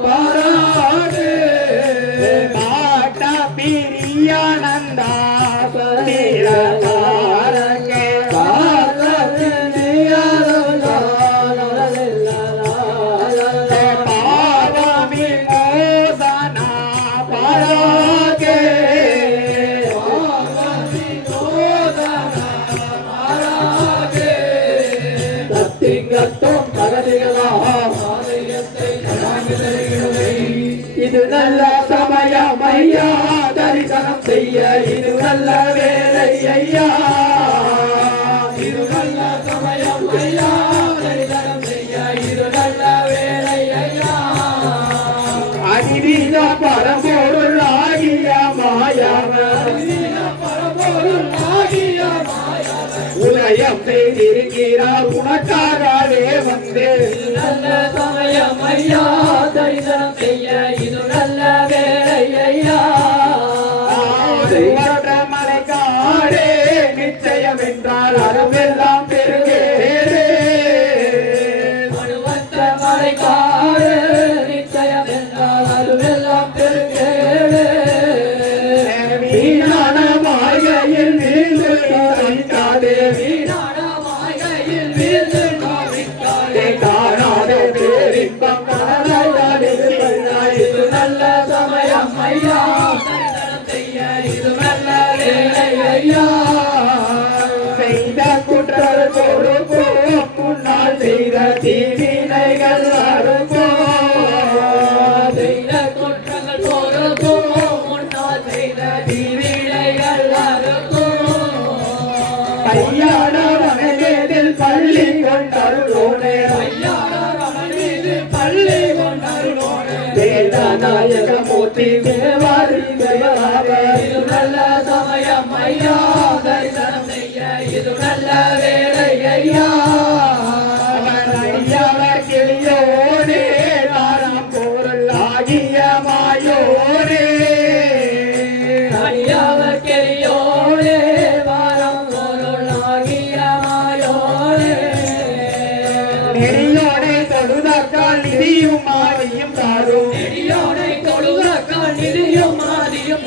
பாராக்கே பாட்ட பிரியானந்தா சரீரதாரங்கே பாவமி மோசனா பாராக்கே இது நல்ல சமயம் ஐயா தரிசனம் செய்ய இது நல்ல வேலை ஐயா இது நல்ல சமயம் ஐயா தரிசனம் செய்ய இது நல்ல வேலை ஐயா அதிதீன பரம்பொருள் ஆகிய உதயம் செய்திருக்கிறார் உனக்காகவே வந்து நல்ல சமயம் ஐயா தரிசனம் செய்ய இது நல்ல வேலை ஐயா மலை காடே நிச்சயம் என்றால் அறவெல்லாம் பெருகேரே மனுவத்த மலை காடு நிச்சயம் என்றால் அதுவெல்லாம் பெருகேடு வீணான மாய்கையில் வீழ்ந்து காணாதே வீணான மாய்கையில் வீழ்ந்து காவிக்காதே காணாதே பேரின்பம் காணாதே இது நல்ல சமயம் ஐயா தரிசனம் செய்ய இது நல்ல வேலை ஐயா செய்த குற்றல் பொறுப்போ முன்னால் செய்த தீவினைகள் அறுப்போ செய்த குற்றங்கள் பொறுக்கும் முன்னால் செய்த தீவினைகள் அறுக்கும் கையாட மனதில் பள்ளி கொண்டருளோனே பள்ளி கொண்டருளோனே வேதநாயகமூர்த்தி தேவாதி இது நல்ல சமயம் ஐயா தரிசனம் செய்ய இது நல்ல வேலை ஐயா ஐயவர் கிளியோனே தாராம் பொருள் ஆகிய மாயோனே ஐயாவர் கெரியோனே வாரம் பொருள் ஆகிய மாயோனே நெறியோனே தொழுதக்கால் நிதியும் மாறியும் தாரும் நெடியோனை தொழுதக்கால் நிதியும் மாதியும்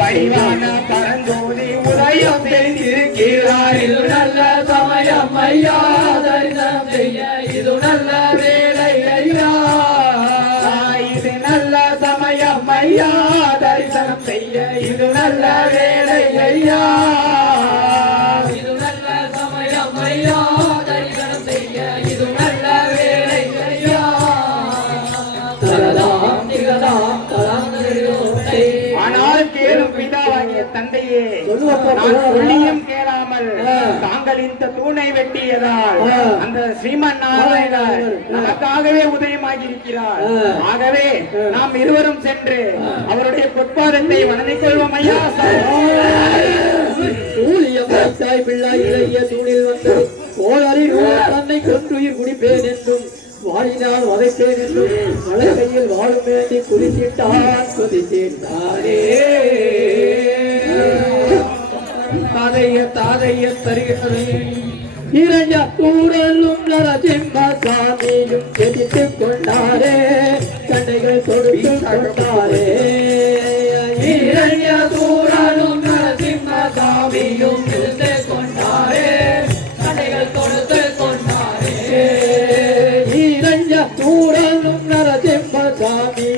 வடிவான பரஞ்சோதி உதயம் செய்திருக்கிறார் இது நல்ல சமயம் ஐயா தரிசனம் செய்ய இது நல்ல வேலை ஐயா இது நல்ல சமயம் ஐயா தரிசனம் செய்ய இது நல்ல வேலை ஐயா இது நல்ல சமயம் ஐயா தரிசனம் செய்ய இது நல்ல வேலை ஐயா தரதாம் திகதாம் தலாம் நெடுங்கோட்டை. ஆனால் கேளும் பிதாவாகிய தந்தையே நான் சொல்லியும் கேளாமல் தாங்கள் இந்த தூணை வெட்டியதால் அந்த ஸ்ரீமன் நாராயணர் நமக்காகவே உதயமாகி இருக்கிறார். ஆகவே நாம் இருவரும் சென்று அவருடைய பொற்பாதத்தை வணங்கிக் கொள்வோம் ஐயா. ஊழியம் வைத்தாய் பிள்ளாய் இளைய தூணில் வந்து கோளரில் தன்னை கொன்றுயிர் குடிப்பேன் என்றும் வாழினால் வதைப்பேன் என்றும் மழை கையில் வாழும் வேண்டி குறித்திட்டான் கொதித்தேன் தாதைய தாதைய தருகிறேன் இரண்ய கூடலும் நரசிம்ம சாமியும் எதிர்த்துக் கொண்டாரே கண்டைகள் கொடுத்து கொண்டாரே இரண்ய சூரனும் நரசிம்ம சாமியும் எதிர்த்து கொண்டாரே கடைகள் கொடுத்து கொண்டாரே இரண்ய கூடலும் நரசிம்ம சாமி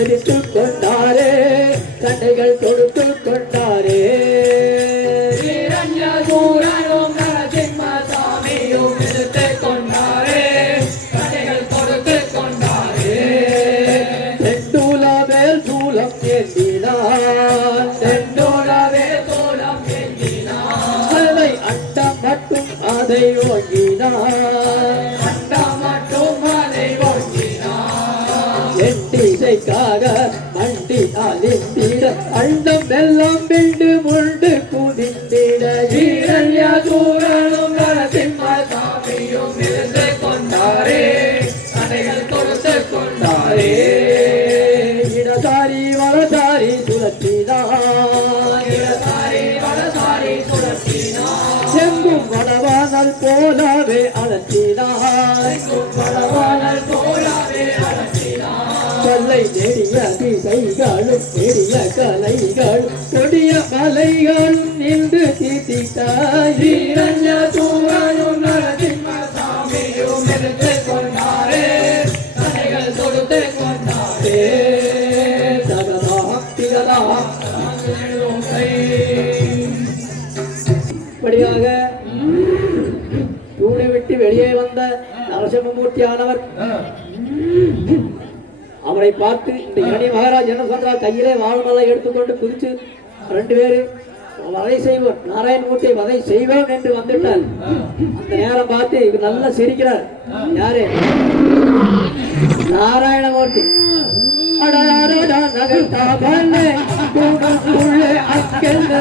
எதிர்த்துக் கொண்டாரே கண்டைகள் கொடுத்து கொண்டாரே இரண்ய சூரனும் நரசிம்ம சாமியும் எதிர்த்து கொண்டாரே கடைகள் கொடுத்து கொண்டாரே செந்தூல மேல் சூலம் ஏந்தினான் செந்தோடவே தோளம் ஏந்தினான் அதை அண்டம் மட்டும் அதை ஓங்கினான் அண்டம் மட்டும் அதை ஓட்டினான் எட்டிசைக்காக மண்டி அழிந்திட அண்டம் எல்லாம் விண்டு முண்டு குதிந்திட இரண்ய சூரனும் நரசிம்ம சாமியும் எதிர்த்து கொண்டாரே கடைகள் கொடுத்து கொண்டாரே இடசாரி வலசாரி சுழற்றினான் இடசாரி வலசாரி சுழற்றினான் எங்கும் வடவானல் போலவே அலற்றினான் பலவானல் போலவே அடக்கினான் கொல்லை நெடிய திசைகளும் நெடிய கலைகளும் கொடிய மலைகளும் நின்று தீட்டிட்டாய் இரண்ய சூரனும் நரசிம்ம சாமியும் எதிர்த்து கொண்டாரே கடைகள் கொடுத்து கொண்டாரே தகதாம் திகதாம் இப்படியாக தூணை விட்டு வெளியே வந்த நரசிம்மமூர்த்தியானவர் அவரை பார்த்து இந்த இரணி மகாராஜ் என்ன சொல்றார், கையிலே வாழுமலை எடுத்துக்கொண்டு குதிச்சு ரெண்டு பேரும் வதை செய்வோம் நாராயணமூர்த்தியை வதை செய்வோம் என்று வந்துட்டார். அந்த நேரம் பார்த்து இவர் நல்லா சிரிக்கிறார். யாரு? நாராயணமூர்த்தி. நகர்த்தாமலே உள்ளே அக்கெல்ல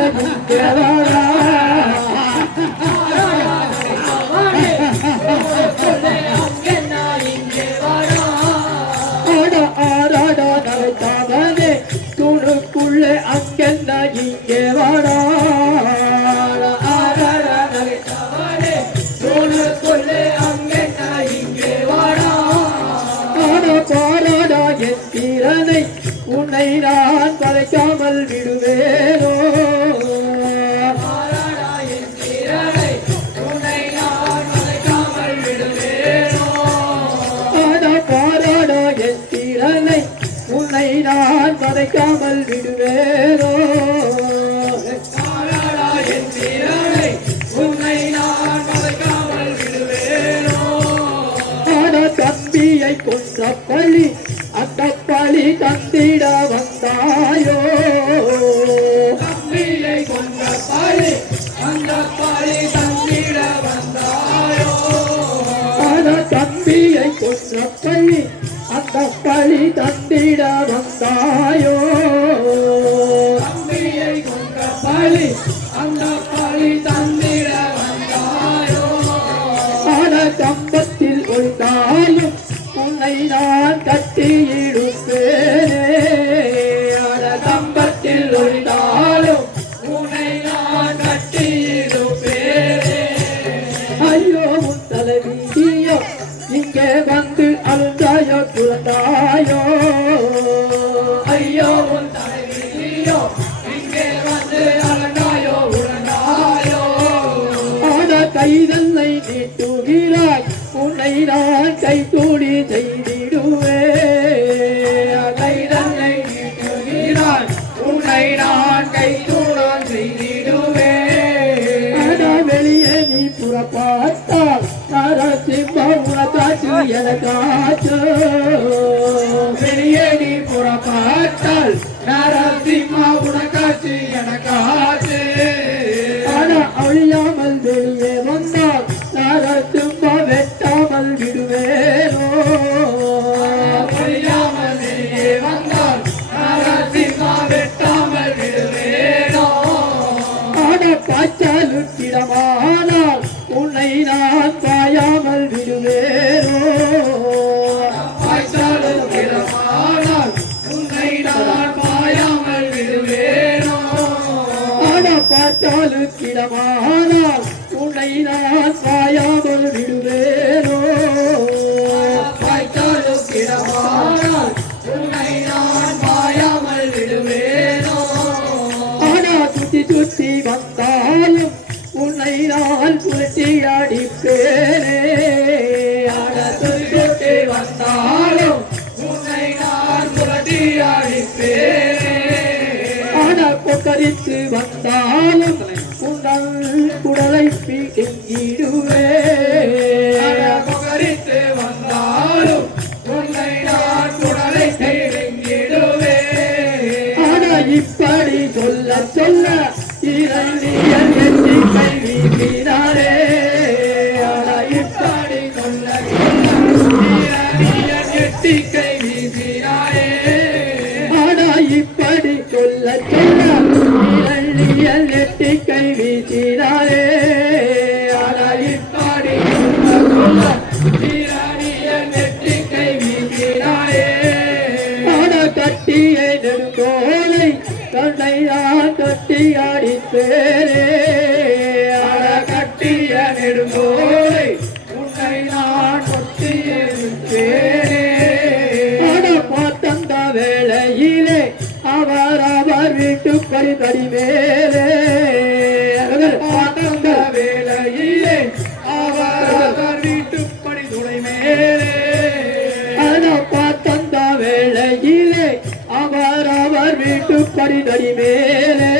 துணுக்குள்ளே அங்கென்ன இங்கே வாடா துணுக்குள்ளே அங்கென்ன இங்கே வாடா பாராடா என் தீரனை உன்னை நான் பதைக்காமல் விடுவேனோ பாராடா என் தீரனை உன்னை நான் மறைக்காமல் விடுவேனோ பாராடா என் தீரனை உன்னை நான் பதைக்காமல் விடுவேனோ பாராடா என் தீரனை உன்னை நான் மறைக்காமல் விடுவேனோ தம்பியை கொன்ற பழி அந்த பழி தந்திட வந்தாயோ தம்பியை கொன்ற பழி அந்த பழி தந்திட வந்தாயோ தம்பியை கொன்ற பழி அந்த பழி தந்திட வந்தாயோ தம்பியை கொன்ற பழி அந்த பழி தந்திட வந்தாயோ கம்பத்தில் ஒழிந்தாலும் உன்னை நான் கட்டியிடுப்பேனே கம்பத்தில் ஒழிந்தாலும் உன்னை நான் கட்டியிடுப்பேனே ஐயோ உன் தலைவியோ இங்கே வந்து அழுந்தாயோ குழந்தாயோ ஐயோ உன் தலைவியோ இங்கே வந்து அலண்டாயோ உழந்தாயோ கைதன்னை நீட்டுகிறாய் உன்னை நான் கைகூடி செய்திடுவேன் கைதன்னை நீட்டுகிறாய் உன்னை நான் கைதூடான் செய்திடுவேன் வெளியே நீ புறப்பாட்டால் நரசிம்ம உனக்காச்சு எனக்காச்சு வெளியே நீ புறப்பாட்டால் நரசிம்மா உனக்காச்சு எனக்காச்சு அழியாமல் வெளியே வந்தால் நரசிம்ம வெட்டாமல் விடுவேனோ அழியாமல் வெளியே வந்தால் நரசிம்மா வெட்டாமல் விடுவேனோ பாய்ச்சாலுக்கிடமானால் உன்னை நான் பாயாமல் விடுவேனோ பாய்ச்சாலும் இடமானால் உன்னை நான் பாயாமல் விடுவேனோ பாய்ச்சாலுக்கிடமானால் உன்னை உன்னை நான் சாயாமல் விடுவேனோ வாய்க்காலும் கிடமானால் உன்னை நான் மாயாமல் விடுவேனோ ஆனா சுத்தி சுத்தி வந்தாலும் உன்னை நான் சுழற்றி அடிப்பேனே ஆனா சுற்றி வந்தாலும் உன்னை நான் புரட்டி அடிப்பேனே ஆனா கொக்கரித்து வந்தாலும் உங்கள் குடலை பிடுங்கிடுவே புகரித்து வந்தாலும் உன்னை நான் குடலை பிடுங்கிடுவே ஆனா இப்படி சொல்ல சொல்ல இரண்டியல் எண்ணி கை வீசினாரே ஆனா இப்படி சொல்ல எட்டி கை வீசினாரே ஆனா இப்படி சொல்ல சொல்ல இரண்டியல் எட்டி கை வீசினாரே ஆனா இப்படி சொல்ல எட்டி கை வீசினாரே ஆன கட்டியை நெடுங்கோலை தன்னை நான் கட்டி அடிப்பேனே ஆன கட்டிய நெடுங்கோலை உன்னை நான் கொட்டி எடுப்பேனே ஆன பார்த்தந்த வேளையிலே அவர் வீட்டுப்படி தடி மேலே பார்த்தந்த வேளையிலே அவர் வீட்டுப்படி துணை மேலே ஆன பார்த்தந்த வேளையிலே அவர் வீட்டுப்படி தடி மேலே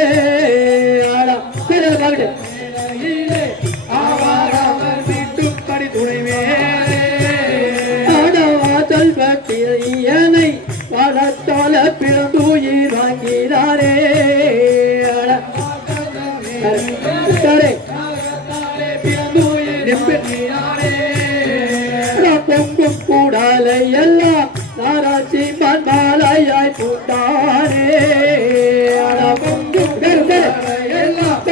ஆனா வேளையிலே அவர் வீட்டுப்படி துணை மேலே வாசல் பட்டியனை பணத்தால பிறந்துயிர் வாங்கினாரே பொங்கும் கூடாலை எல்லாம் நாராசி மாலையாய் பூட்டாரே பொங்கும் எல்லாம்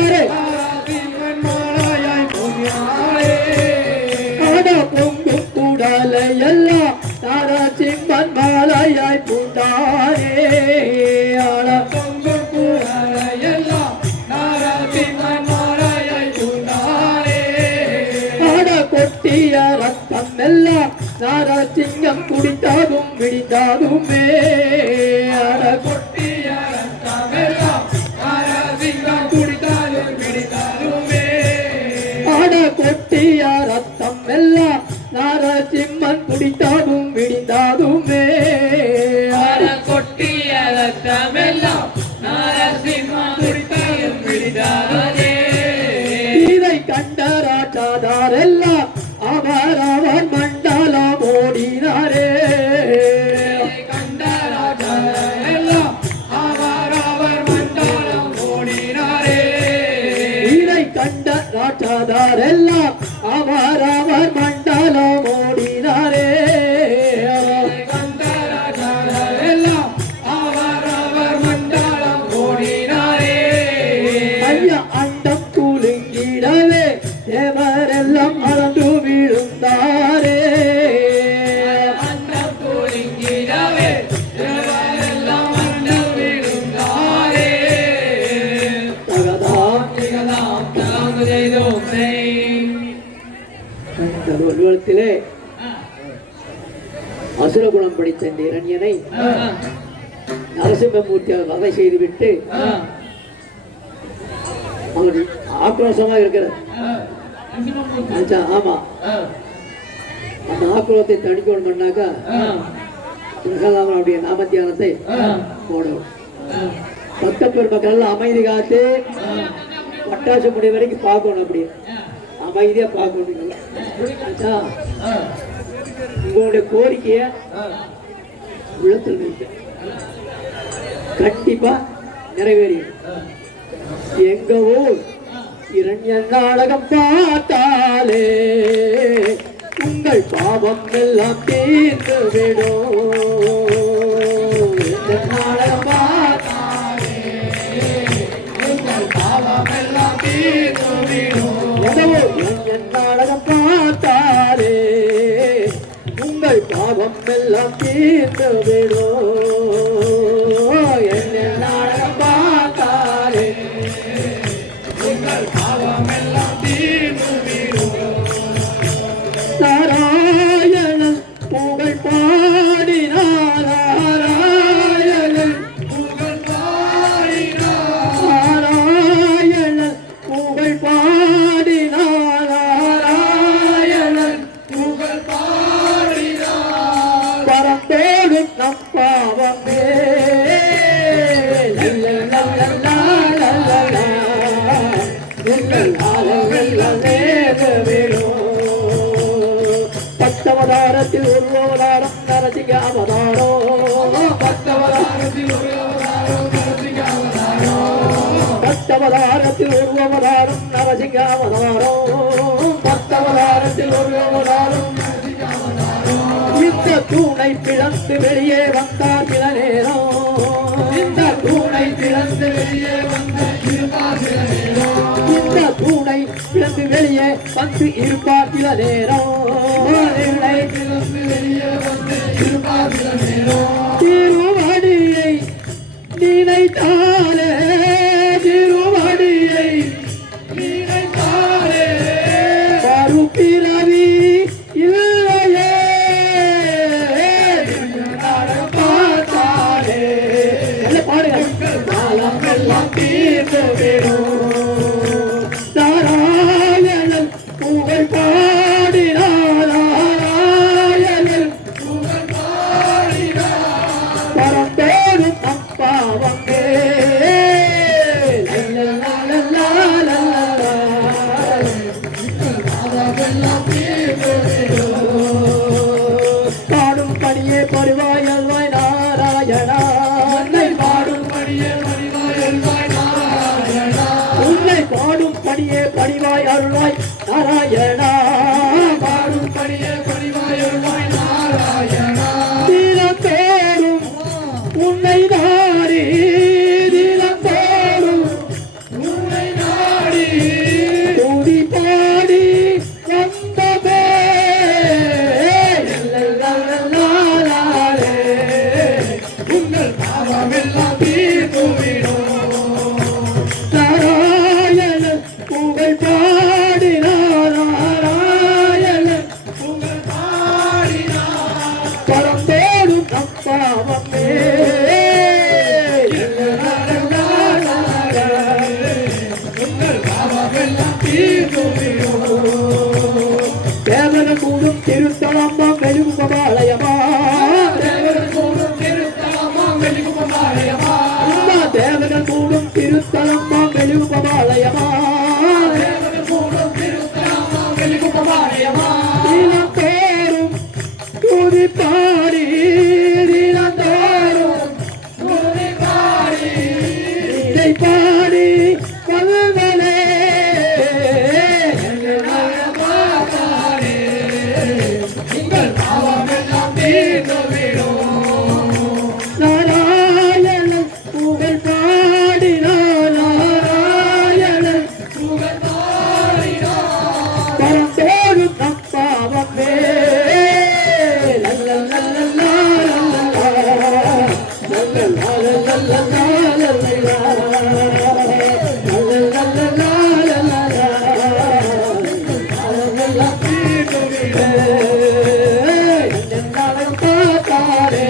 பொங்கும் கூடாலை எல்லாம் தாராசி மாலையாய் பூட்டாரே பொங்கும் கூடாலை எல்லாம் நாராசிம்மன் பூண்டாரே கொட்டிய ரத்தம் எல்லாம் நாராசிங்கம் குடித்தாதும் விடிந்தாதுமே கொட்டிய ரத்தமெல்லாம் நாராசிங்கம் குடித்தாலும் பிடித்தாலுமே கொட்டிய ரத்தம் எல்லாம் நாரசிம்மன் குடித்தாதும் விடிந்தாதுமே கொட்டிய ரத்தமெல்லாம் நாராசிம்மன் குடித்தாலும் பிடித்தாலுமே இதை கண்ட ராஜாதார் எல்லாம் அவர் மண்டலம் ஓடினாரே கண்ட ராஜாவெல்லாம் அவர் மண்டலம் ஓடினாரே இதை கண்ட ராஜாதார் எல்லாம் அவர் மண்டலம் ஓடினாரே கண்ட ராஜாவெல்லாம் அவர் மண்டலம் ஓடினாரே ஐயா அண்டம் குலுங்கிடவே தேவரெல்லாம் மறந்து விழுந்தாரே அண்டம் குலுங்கிடவே தேவரெல்லாம் மண்ணில் விழுந்தாரே தகதாம் திகழாம் தலாம் செய்தோம் உலகத்திலே அசுரகுணம் படித்த இந்த இரண்யனை நரசிம்மமூர்த்தியால் வதை செய்துவிட்டு அவர் ஆக்ரோஷமா இருக்கிறார். ஆமா, அந்த ஆக்ரோஷத்தை தணிக்கணும் பண்ணாக்கா பிரகலாதனுடைய நாமத்தியானத்தை போடணும். பக்த பெருமக்கள் அமைதி காத்து பட்டாசு முடி வரைக்கும் பார்க்கணும். அப்படி அமைதியா பார்க்கணும். உங்களுடைய கோரிக்கைய உள்ளத்தில் வைக்க கண்டிப்பா நிறைவேறியும். எங்க ஊர் இரண்ய நாடகம் பார்த்தாலே உங்கள் பாவம் எல்லாம் தீர்ந்து விடும். நாடகம் பார்த்தாலே உங்கள் பாவம் எல்லாம் தீர்ந்து விடும். நாடகம் பார்த்தாலே உங்கள் பாவம் எல்லாம் தீர்ந்து விடும். என்ன நாடகம் பார்த்தாலே உங்கள் பாவம் எல்லாம் தீர்ந்து அவதாரத்தில் ஒரு அவதாரம் நரசிங்க அவதாரம் பத்தவதாரத்தில் ஒரு அவதாரம் நரசிங்க அவதாரம் பத்தவதாரத்தில் ஒரு அவதாரம் நரசிங்க அவதாரம் பத்தவதாரத்தில் ஒரு அவதாரம் நரசிங்க அவதாரம் இந்த தூணை பிளந்து வெளியே வந்தார் சில நேரம் இந்த தூணை திறந்து வெளியே வந்து இருப்பார் சில நேரம் இந்த தூணை பிளந்து வெளியே வந்து இருப்பார் சில நேரம் தூணை திறந்து வெளியே வந்து இருப்பார் சில நேரம் திருவடியை நினைத்தாலே திருவடியை நினைத்தாரே மறுபிறவி இல்லையே பார்த்தாரே நல்ல பாடுங்க காலம் எல்லாம் தீர்ந்து விடும் நாராயணன் புகழ் பாடினார் நாராயணன் புகழ் பாடினார் பரம்பேரும் அப்பா வந்தே காலமெல்லாம் தீர்ந்து விடும் பாடும் பணியே பருவாயல்வாய் நாராயணா உன்னை பாடும் படியே மணிவாயல்வாய் நாராயணா உன்னை பாடும் பணியே பணிவாய் அருள்வாய் நாராயணா பாடும் படியே மணிவாயல்வாய் நாராயணா தினத்தோறும் உன்னை நாடி தினத்தோறும் உன்னை நாடி கூடி பாடி வந்தமே உங்கள் பாவமெல்லாம் தீர்ந்து விடும் நாராயணன் புகழ் பாடினார் நாராயணன் உங்கள் பாடினார் பரந்தோடும் அப்பாவமே உங்கள் பாவமெல்லாம் தீர்ந்து விடும் தேவன கூடும் திருத்தலம்மா மெழுகுபாளையமா தேவன் கூடும் திருத்தலமா வெளிக்குமாரியமா அம்மா தேவன கூடும் திருத்தலம்மா மெழுகுபாளையமா தேவன் கூடும் திருத்தலமா வெளிக்குமாரியமா தினத்தோறும் துதி பாடி தினத்தோறும் உன்னை பாடி இதை பாடி பல்வலே பார்த்தாரே உங்கள் பாவமெல்லாம் தீர்ந்து விடும் நாராயணன் புகழ் பாடினார் நாராயணன் உங்கள் பாடினார் பரந்தோடும் அப்பாவமே தீர்ந்து விடும் பார்த்தாரே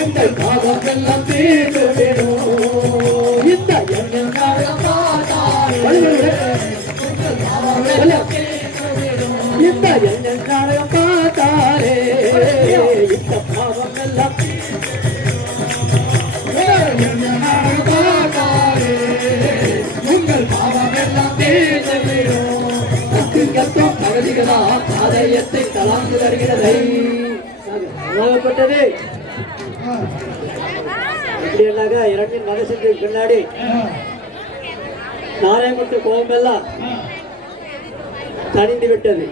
எங்கள் பாவமெல்லாம் தீர்ந்து விடும் இந்த எண்ணம் இந்த எண்ணம் நாடகம் பார்த்தாரே இந்த பாவம் எல்லாம் பார்த்தாரே உங்கள் பாவமெல்லாம் தீர்ந்து விடும் கத்தும் பகுதிகளா ஆதாயத்தை தலாந்து வருகிறதை உலகப்பட்டது எப்படின்னாக்க இரண்டின் மனசுக்கு பின்னாடி நாராயணத்து கோபமெல்லாம் தணிந்து விட்டது.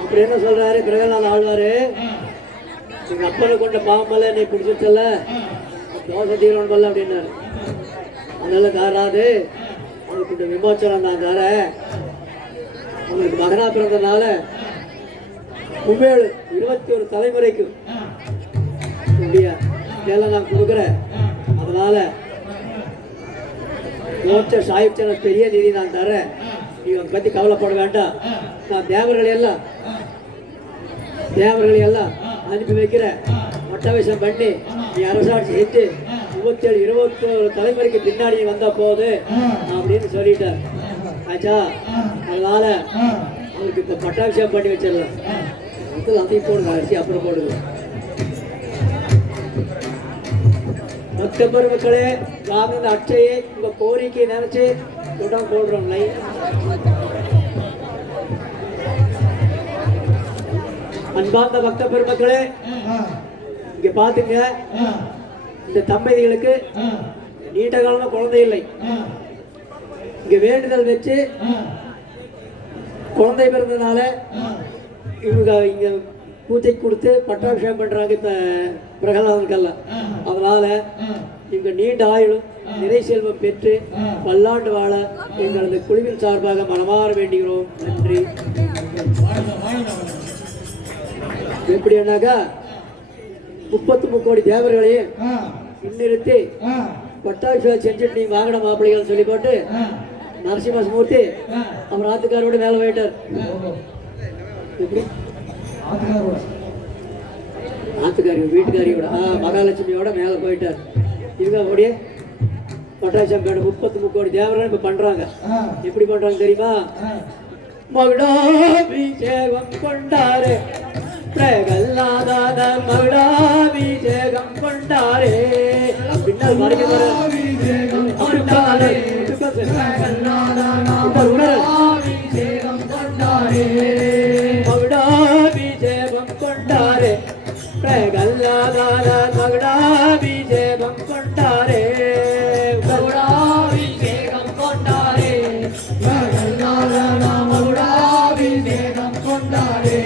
அப்படி என்ன சொல்றாரு பிரகலால் ஆழ்வாரு, எங்க அப்பனை கொண்ட பாவமெல்லாம் என்னை பிடிச்சிருச்சல்ல, தோசை தீரணும் பல்ல அப்படின்னாரு. அதனால தாராது அவனுக்கு இந்த விமோச்சனம் நான் தரேன். அவனுக்கு மகனா பிறந்தனால உண்மையோடு 21 தலைமுறைக்கு இப்படியா இதெல்லாம் நான் கொடுக்குறேன். அதனால மோட்ச சாயுட்சன பெரிய நிதி நான் தரேன். நீ அதை பற்றி கவலைப்பட வேண்டாம். நான் தேவர்களை எல்லாம் அனுப்பி வைக்கிறேன். மட்டவேஷம் பண்ணி நீ அரசாட்சி செஞ்சு 21 தலைமுறைக்கு பின்னாடி வந்த போது அப்படின்னு சொல்லிட்டார் ஆச்சா. அதனால அவனுக்கு இந்த பட்டாபிஷேகம் பண்ணி வச்சிடலாம். அதையும் போடுங்க, அரிசி அப்புறம் போடுங்க. மற்ற பெருமக்களே, நாம் இந்த அட்சையை உங்க கோரிக்கை நினைச்சு உடன் போடுறோம். அன்பார்ந்த பக்த பெருமக்களே, இங்க பாத்துங்க, இந்த தம்பதிகளுக்கு நீண்ட காலமா குழந்தை இல்லை. இங்க வேண்டுதல் வச்சு குழந்தை பிறந்ததுனால இவங்க இங்க பூஜை கொடுத்து பட்டாபிஷேகம் பண்றாங்க இப்ப பிரகலாதனுக்கெல்லாம். அதனால இவங்க நீண்ட ஆயுளும் நிறை செல்வம் பெற்று பல்லாண்டு வாழ எங்களது குழுவின் சார்பாக மனமாற வேண்டுகிறோம். நன்றி. எப்படின்னாக்கா 33 கோடி தேவர்களையும் முன்னிறுத்தி பட்டாபிஷேகம் செஞ்சுட்டு நீ வாங்கின மாப்பிள்ளைகள் சொல்லி போட்டு நரசிம்மூர்த்தி அவர் ஆத்துக்காரோட மேல போயிட்டார். எப்படி ஆத்துக்காரி வீட்டுக்காரியோட மகாலட்சுமியோட மேல போயிட்டார். இவங்க அப்படியே பட்டாபிஷேகம் 33 கோடி தேவர்கள் இப்ப பண்றாங்க. எப்படி பண்றாங்க தெரியுமா? மகுடாபிஷேகம் கொண்டாரே பிரகல்லாதன மகுடாபிஷேகம் கொண்டாரே பின்னால் மறுபடியும் கொண்டாரே மகுடாபிஷேகம் கொண்டாரே மகுடாபிஷேகம் கொண்டாரே பிரகல்லாதன மகுடாபிஷேகம் கொண்டாரே மகுடாபிஷேகம் கொண்டாரே பிரகல்லாதன மகுடாபிஷேகம் கொண்டாரே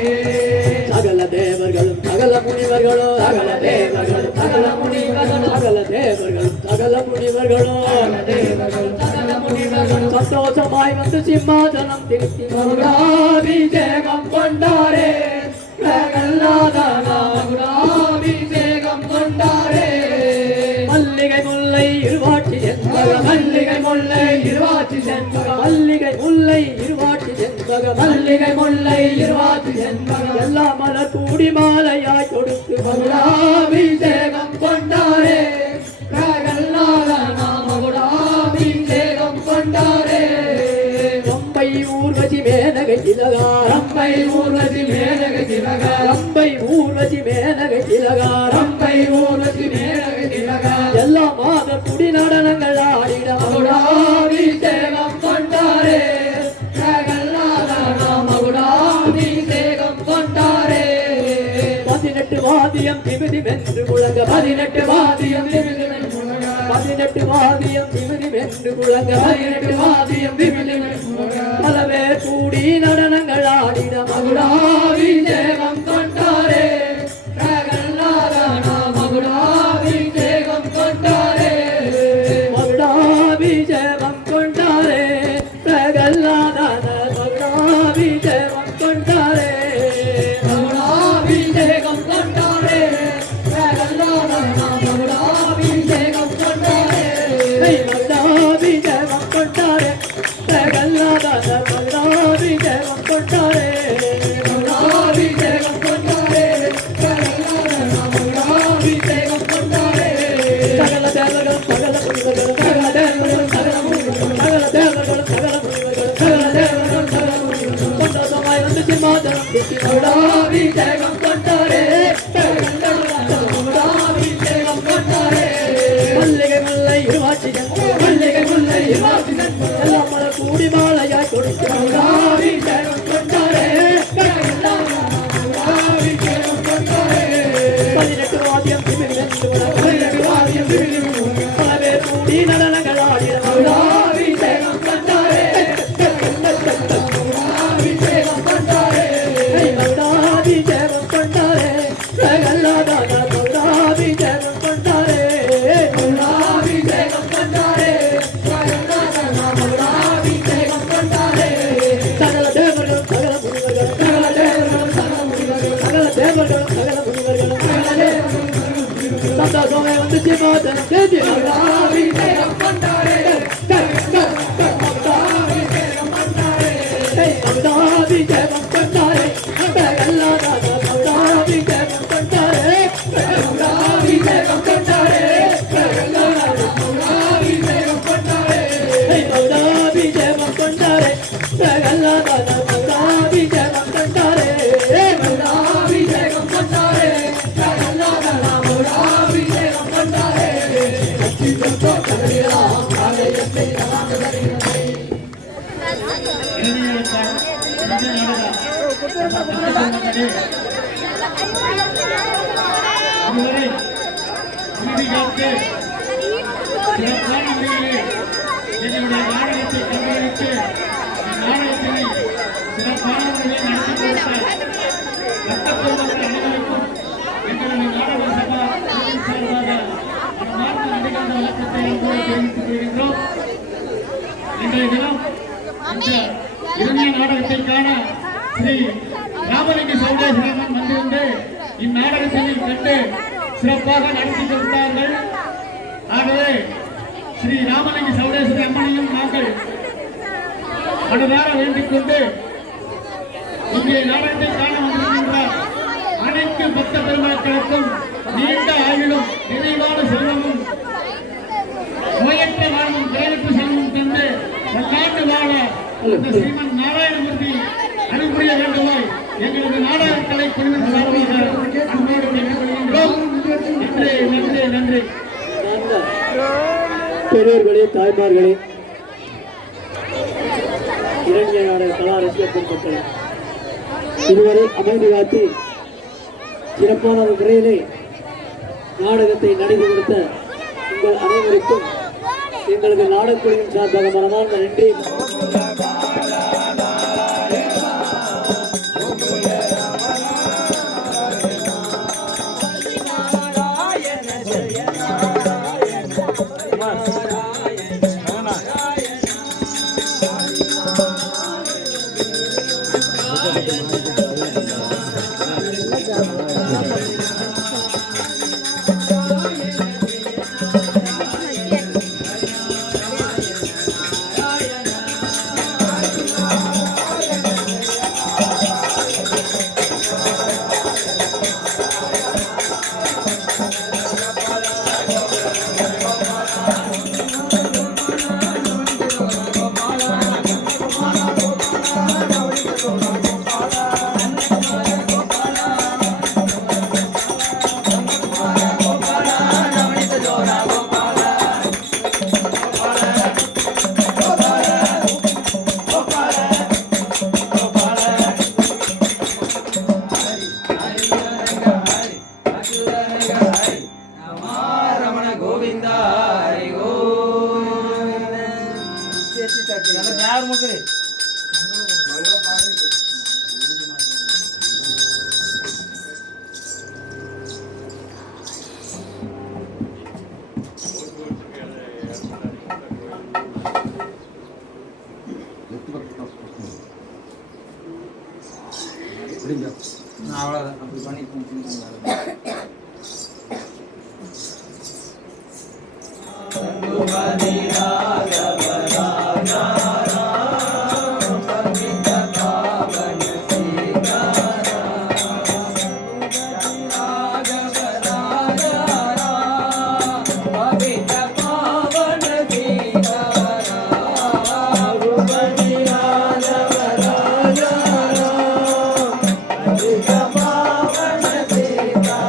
சகல தேவர்களும் சகல முனிவர்களும் சகல தேவர்களும் சகல முனிவர்களும் சகல தேவர்களும் சகல முனிவர்களும் சகல முனிவர்களும் சந்தோஷமாய் வந்து சிம்மாசனம் திருத்தி மகுடாபிஷேகம் கொண்டாரே பிரகல்லாதன மகுடாபிஷேகம் கொண்டாரே மல்லிகை முல்லை இருவாட்சி செண்பக மல்லிகை முல்லை இருவாட்சி செண்பக மல்லிகை முல்லை இருவாட்சி செண்பக மல்லிகை முல்லை இருவாட்சி செண்பக எல்லா மலர் கூடி மாலையாய் கொடுத்து மகுடாபிஷேகம் கொண்டாரே பிரகல்லாதன மகுடாபிஷேகம் கொண்டாரே ரம்பை ஊர்வசி மேனகை திலகா ரம்பை ஊர்வசி மேனகை திலகா ரம்பை ஊர்வசி மேனகை திலகா ரம்பை ஊர்வசி மேனகை திலகா எல்லா மாத குடி நடனங்கள் ஆடிட மகுடாபிஷேகம் கொண்டாரே பிரகல்லாதன மகுடாபிஷேகம் கொண்டாரே 18 வாதியம் திமிதி வென்று முழங்க 18 வாதியம் திமிதி வென்று முழங்க 18 வாதியம் திமிதி வென்று முழங்க 18 வாதியம் திமிதி வென்று முழங்க பலவே கூடி நடனங்கள் ஆடிட மகுடாபிஷேகம் கொண்டாரே பிரகல்லாதன மகுடாபிஷேகம் கொண்டாரே மகுடாபிஷேகம் கொண்டாரே பிரகல்லாதன மகுடாபிஷேகம் கொண்டாரே மகுடாபிஷேகம் கொண்டாரே பிரகல்லாதன மகுடாபிஷேகம் கொண்டாரே மகுடாபிஷேகம் கொண்டாரே பிரகல்லாதன மகுடாபிஷேகம் கொண்டாரே மகுடாபிஷேகம் கொண்டாரே பிரகல்லாதன மகுடாபிஷேகம் கொண்டாரே சகல தேவர்களும் சகல முனிவர்களும் சகல தேவர்களும் சகல முனிவர்களும் சகல தேவர்களும் சகல முனிவர்களும் சகல தேவர்களும் சகல முனிவர்களும் சந்தோஷமாய் வந்து சிம்மாசனம் திருத்தி மகுடாபிஷேகம் கொண்டாரே பிரகல்லாதன மகுடாபிஷேகம் கொண்டாரே மல்லிகை முல்லை இருவாட்சி செண்பக மல்லிகை முல்லை இருவாட்சி செண்பக எல்லா மலர் கூடி மாலையாய் கொடுத்து மகுடாபிஷேகம் கொண்டாரே பிரகல்லாதன மகுடாபிஷேகம் கொண்டாரே 18 வாத்தியம் திமிதி வென்று முழங்க 18 வாத்தியம் திமிதி வென்று முழங்க பலவே கூடி நடனங்கள் ஆடிட மகுடாபிஷேகம் கொண்டாரே மகுடாபிஷேகம் கொண்டாரே மகுடாபிஷேகம் கொண்டாரே பிரகல்லாதன மகுடாபிஷேகம் கொண்டாரே மகுடாபிஷேகம் கொண்டாரே பிரகல்லாதன மகுடாபிஷேகம் கொண்டாரே சகல தேவர்களும் சகல முனிவர்களும் சகல தேவர்களும் சகல முனிவர்களும் சகல தேவர்களும் சகல முனிவர்களும் சகல தேவர்களும் சந்தோஷமே வந்து சிம்மாசனம் தேடி மகுடாபிஷேகம் கொண்டாரே மகுடாபிஷேகம் கொண்டாரே மகுடாபிஷேகம் கொண்டாரே பிரகல்லாதன மகுடாபிஷேகம் கொண்டாரே மகுடாபிஷேகம் கொண்டாரே பிரகல்லாதன மகுடாபிஷேகம் கொண்டாரே மகுடாபிஷேகம் கொண்டாரே பிரகல்லாதன மகுடாபிஷேகம் கொண்டாரே மகுடாபிஷேகம் கொண்டாரே பிரகல்லாதன மகுடாபிஷேகம் கொண்டாரே சச்சிதம் தோற்றலாம் ஆலயத்தை தராங்கதரிகளை இறுதியில் இதுவரை அமைதி காத்து சிறப்பான முறையிலே எங்களுடைய நாடகத்தை கண்டுபிடித்து நாடகத்தினை சிறப்பான முறையில் நடத்தி கொடுத்த ரத்தப்பொருள் அனைவருக்கும் எங்களுடைய நாடக சபா சார்பாக மார்க்க நடிகர் வழக்கத்தை தெரிவித்துக் கொள்கின்றோம். இன்றைய தினம் இந்த இறுதி நாடகத்தை காண ஸ்ரீ ராமலிங்க சௌடேஸ்வரன் வந்திருந்து இந்நாடகத்தினை கண்டு சிறப்பாக நடத்தி கொடுத்தார்கள். ஆகவே ஸ்ரீ ராமலிங்க சௌடேஸ்வரி அம்மனையும் நாங்கள் மனதார வேண்டிக் கொண்டு இங்கே நாடகத்தை காண வந்திருக்கின்ற அனைத்து பக்த பெருமக்களுக்கும் நீண்ட ஆயுளும் நிறைவான செல்வமும் நோயற்ற வாழ்வும் பேரற்ற செல்வமும் தந்து பல்லாண்டு வாழ இந்த ஸ்ரீமன் நாராயணமூர்த்தி அனுப்புரிய வேண்டுமாய் எங்களது நாடகக்கலை குழுவின் சார்பாக அன்போடு கேட்டுக்கொள்கின்றோம். நன்றி நன்றி நன்றி. பெரியோர்களே, தாய்மார்களே, இரண்டிய நாடக கலா ரசிகர் பெருமக்களே, இதுவரை அமைதி காத்து சிறப்பான முறையிலே நாடகத்தை நடத்தி கொடுத்த உங்கள் அனைவருக்கும் எங்களது நாடகக்குழுவின் சார்பாக மனமார்ந்த நன்றி. அவ்வளவுதான் அப்படி பண்ணி Bye.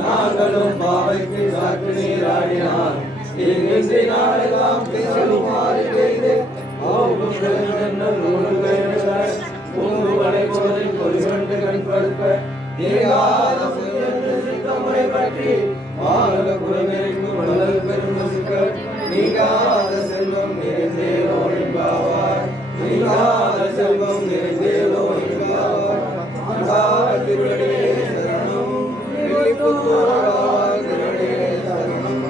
நாங்களும் பாவைக்கு சாற்று நீராடினார் இங்கின்றி நாளெல்லாம் பேசுமாறு செய்து பூங்குவலை போதை பொறிகண்டு கண்படுத்த நீங்காத சித்தமுறை பற்றி மாநில குலமெறிக்கும் மணல் பெருமசுக்கள் நீங்காத செல்வம் நிறைந்தேலோ என்பாவார் நீங்காத செல்வம் நிறைந்தேலோ என்பாவார் திருடே சரணம் திருடே சரணம்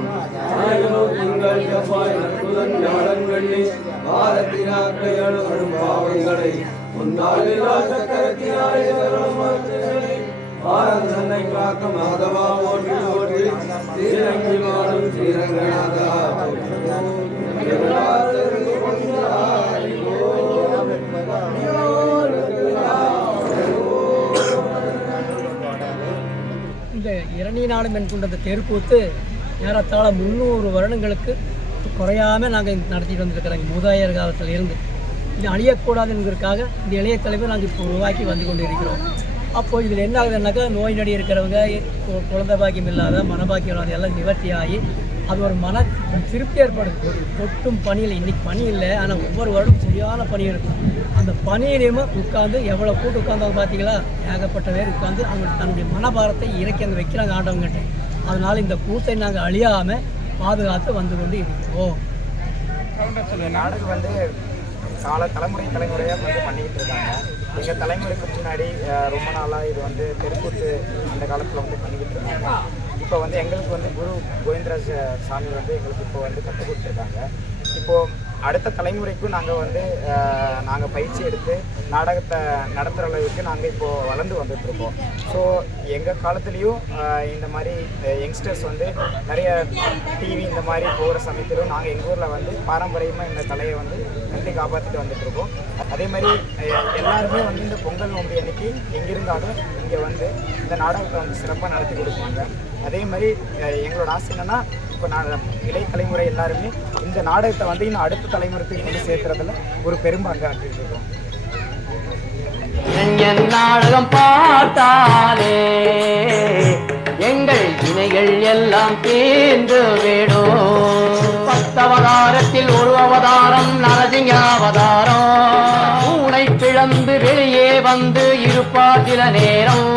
திங்கள் செவ்வாய் நற்புதன் ஞானம் வெள்ளி பாரத்தினாக்கைகள் வரும் பாவங்களை முன்னாளிலா சக்கரத்தினாலே பாரத தன்னை காக்க மாதவா ஓட்டி ஓட்டி ஸ்ரீரங்கி மாறும் ஸ்ரீரங்கநாதா இந்த இரணிய நாடு மென்கொண்ட தெருக்கூத்து ஏறத்தாழ 300 வருடங்களுக்கு குறையாமல் நாங்கள் நடத்திட்டு வந்துருக்கிறோங்க. மூதாதையர் காலத்தில் இருந்து இது அழியக்கூடாது என்கிறதுக்காக இந்த இளைய தலைவர் நாங்கள் இப்போ உருவாக்கி வந்து கொண்டு இருக்கிறோம். அப்போது இதில் என்ன ஆகுதுன்னாக்கா நோய் நடி இருக்கிறவங்க, குழந்தை பாக்கியம் இல்லாத, மனபாக்கியம் இல்லாத எல்லாம் நிவர்த்தி ஆகி அது ஒரு மன திருப்தி ஏற்படுது. கொட்டும் பணியில் இன்றைக்கி பணி இல்லை, ஆனால் ஒவ்வொரு வருடம் சரியான பணி இருக்கும். அந்த பணியிலையுமே உட்காந்து எவ்வளோ கூட்டு உட்காந்தவங்க பார்த்தீங்களா, ஏகப்பட்ட பேர் உட்காந்து அவங்க தன்னுடைய மனபாரத்தை இறக்கி அங்கே வைக்கிறாங்க ஆண்டவங்கிட்ட. அதனால் இந்த கூத்தை நாங்கள் அழியாமல் பாதுகாத்து வந்து கொண்டு இருக்கிறோம். நாடகம் வந்து தலைமுறையாக வந்து பண்ணிக்கிட்டு இருக்காங்க. எங்கள் தலைமுறைக்கு முன்னாடி ரொம்ப நாளாக இது வந்து தெருக்கூத்து அந்த காலத்தில் வந்து பண்ணிக்கிட்டு இருக்காங்க. இப்போ வந்து எங்களுக்கு வந்து குரு கோவிந்தராஜ சாமி வந்து எங்களுக்கு இப்போ வந்து கற்றுக் கொடுத்துருக்காங்க. இப்போது அடுத்த தலைமுறைக்கும் நாங்கள் பயிற்சி எடுத்து நாடகத்தை நடத்துகிற அளவுக்கு நாங்கள் இப்போது வளர்ந்து வந்துட்டுருக்கோம். ஸோ எங்கள் காலத்துலேயும் இந்த மாதிரி யங்ஸ்டர்ஸ் வந்து நிறைய டிவி இந்த மாதிரி போகிற சமயத்திலும் நாங்கள் எங்கள் ஊரில் வந்து பாரம்பரியமாக இந்த கலையை வந்து கட்டி காப்பாற்றிட்டு வந்துட்டுருக்கோம். அதே மாதிரி எல்லாருமே வந்து இந்த பொங்கல் நோம்பு அன்னைக்கு எங்கிருந்தாலும் இங்கே வந்து இந்த நாடகத்தை வந்து சிறப்பாக நடத்தி கொடுப்பாங்க. அதே மாதிரி எங்களோட ஆசை என்னென்னா, இப்போ இளைய தலைமுறை எல்லாருமே இந்த நாடகத்தை வந்து இன்னும் அடுத்த தலைமுறைக்கு கொண்டு சேர்த்துறதுல ஒரு பெரும்பாங்க ஆற்றிட்டு இருக்கோம். நாடகம் பார்த்தாலே எங்கள் இணைகள் எல்லாம் தேர்ந்து விடும். 10 அவதாரத்தில் ஒரு அவதாரம் நரசிங்க அவதாரம். பூனை பிளந்து வெளியே வந்து இருப்பார் சில நேரம்.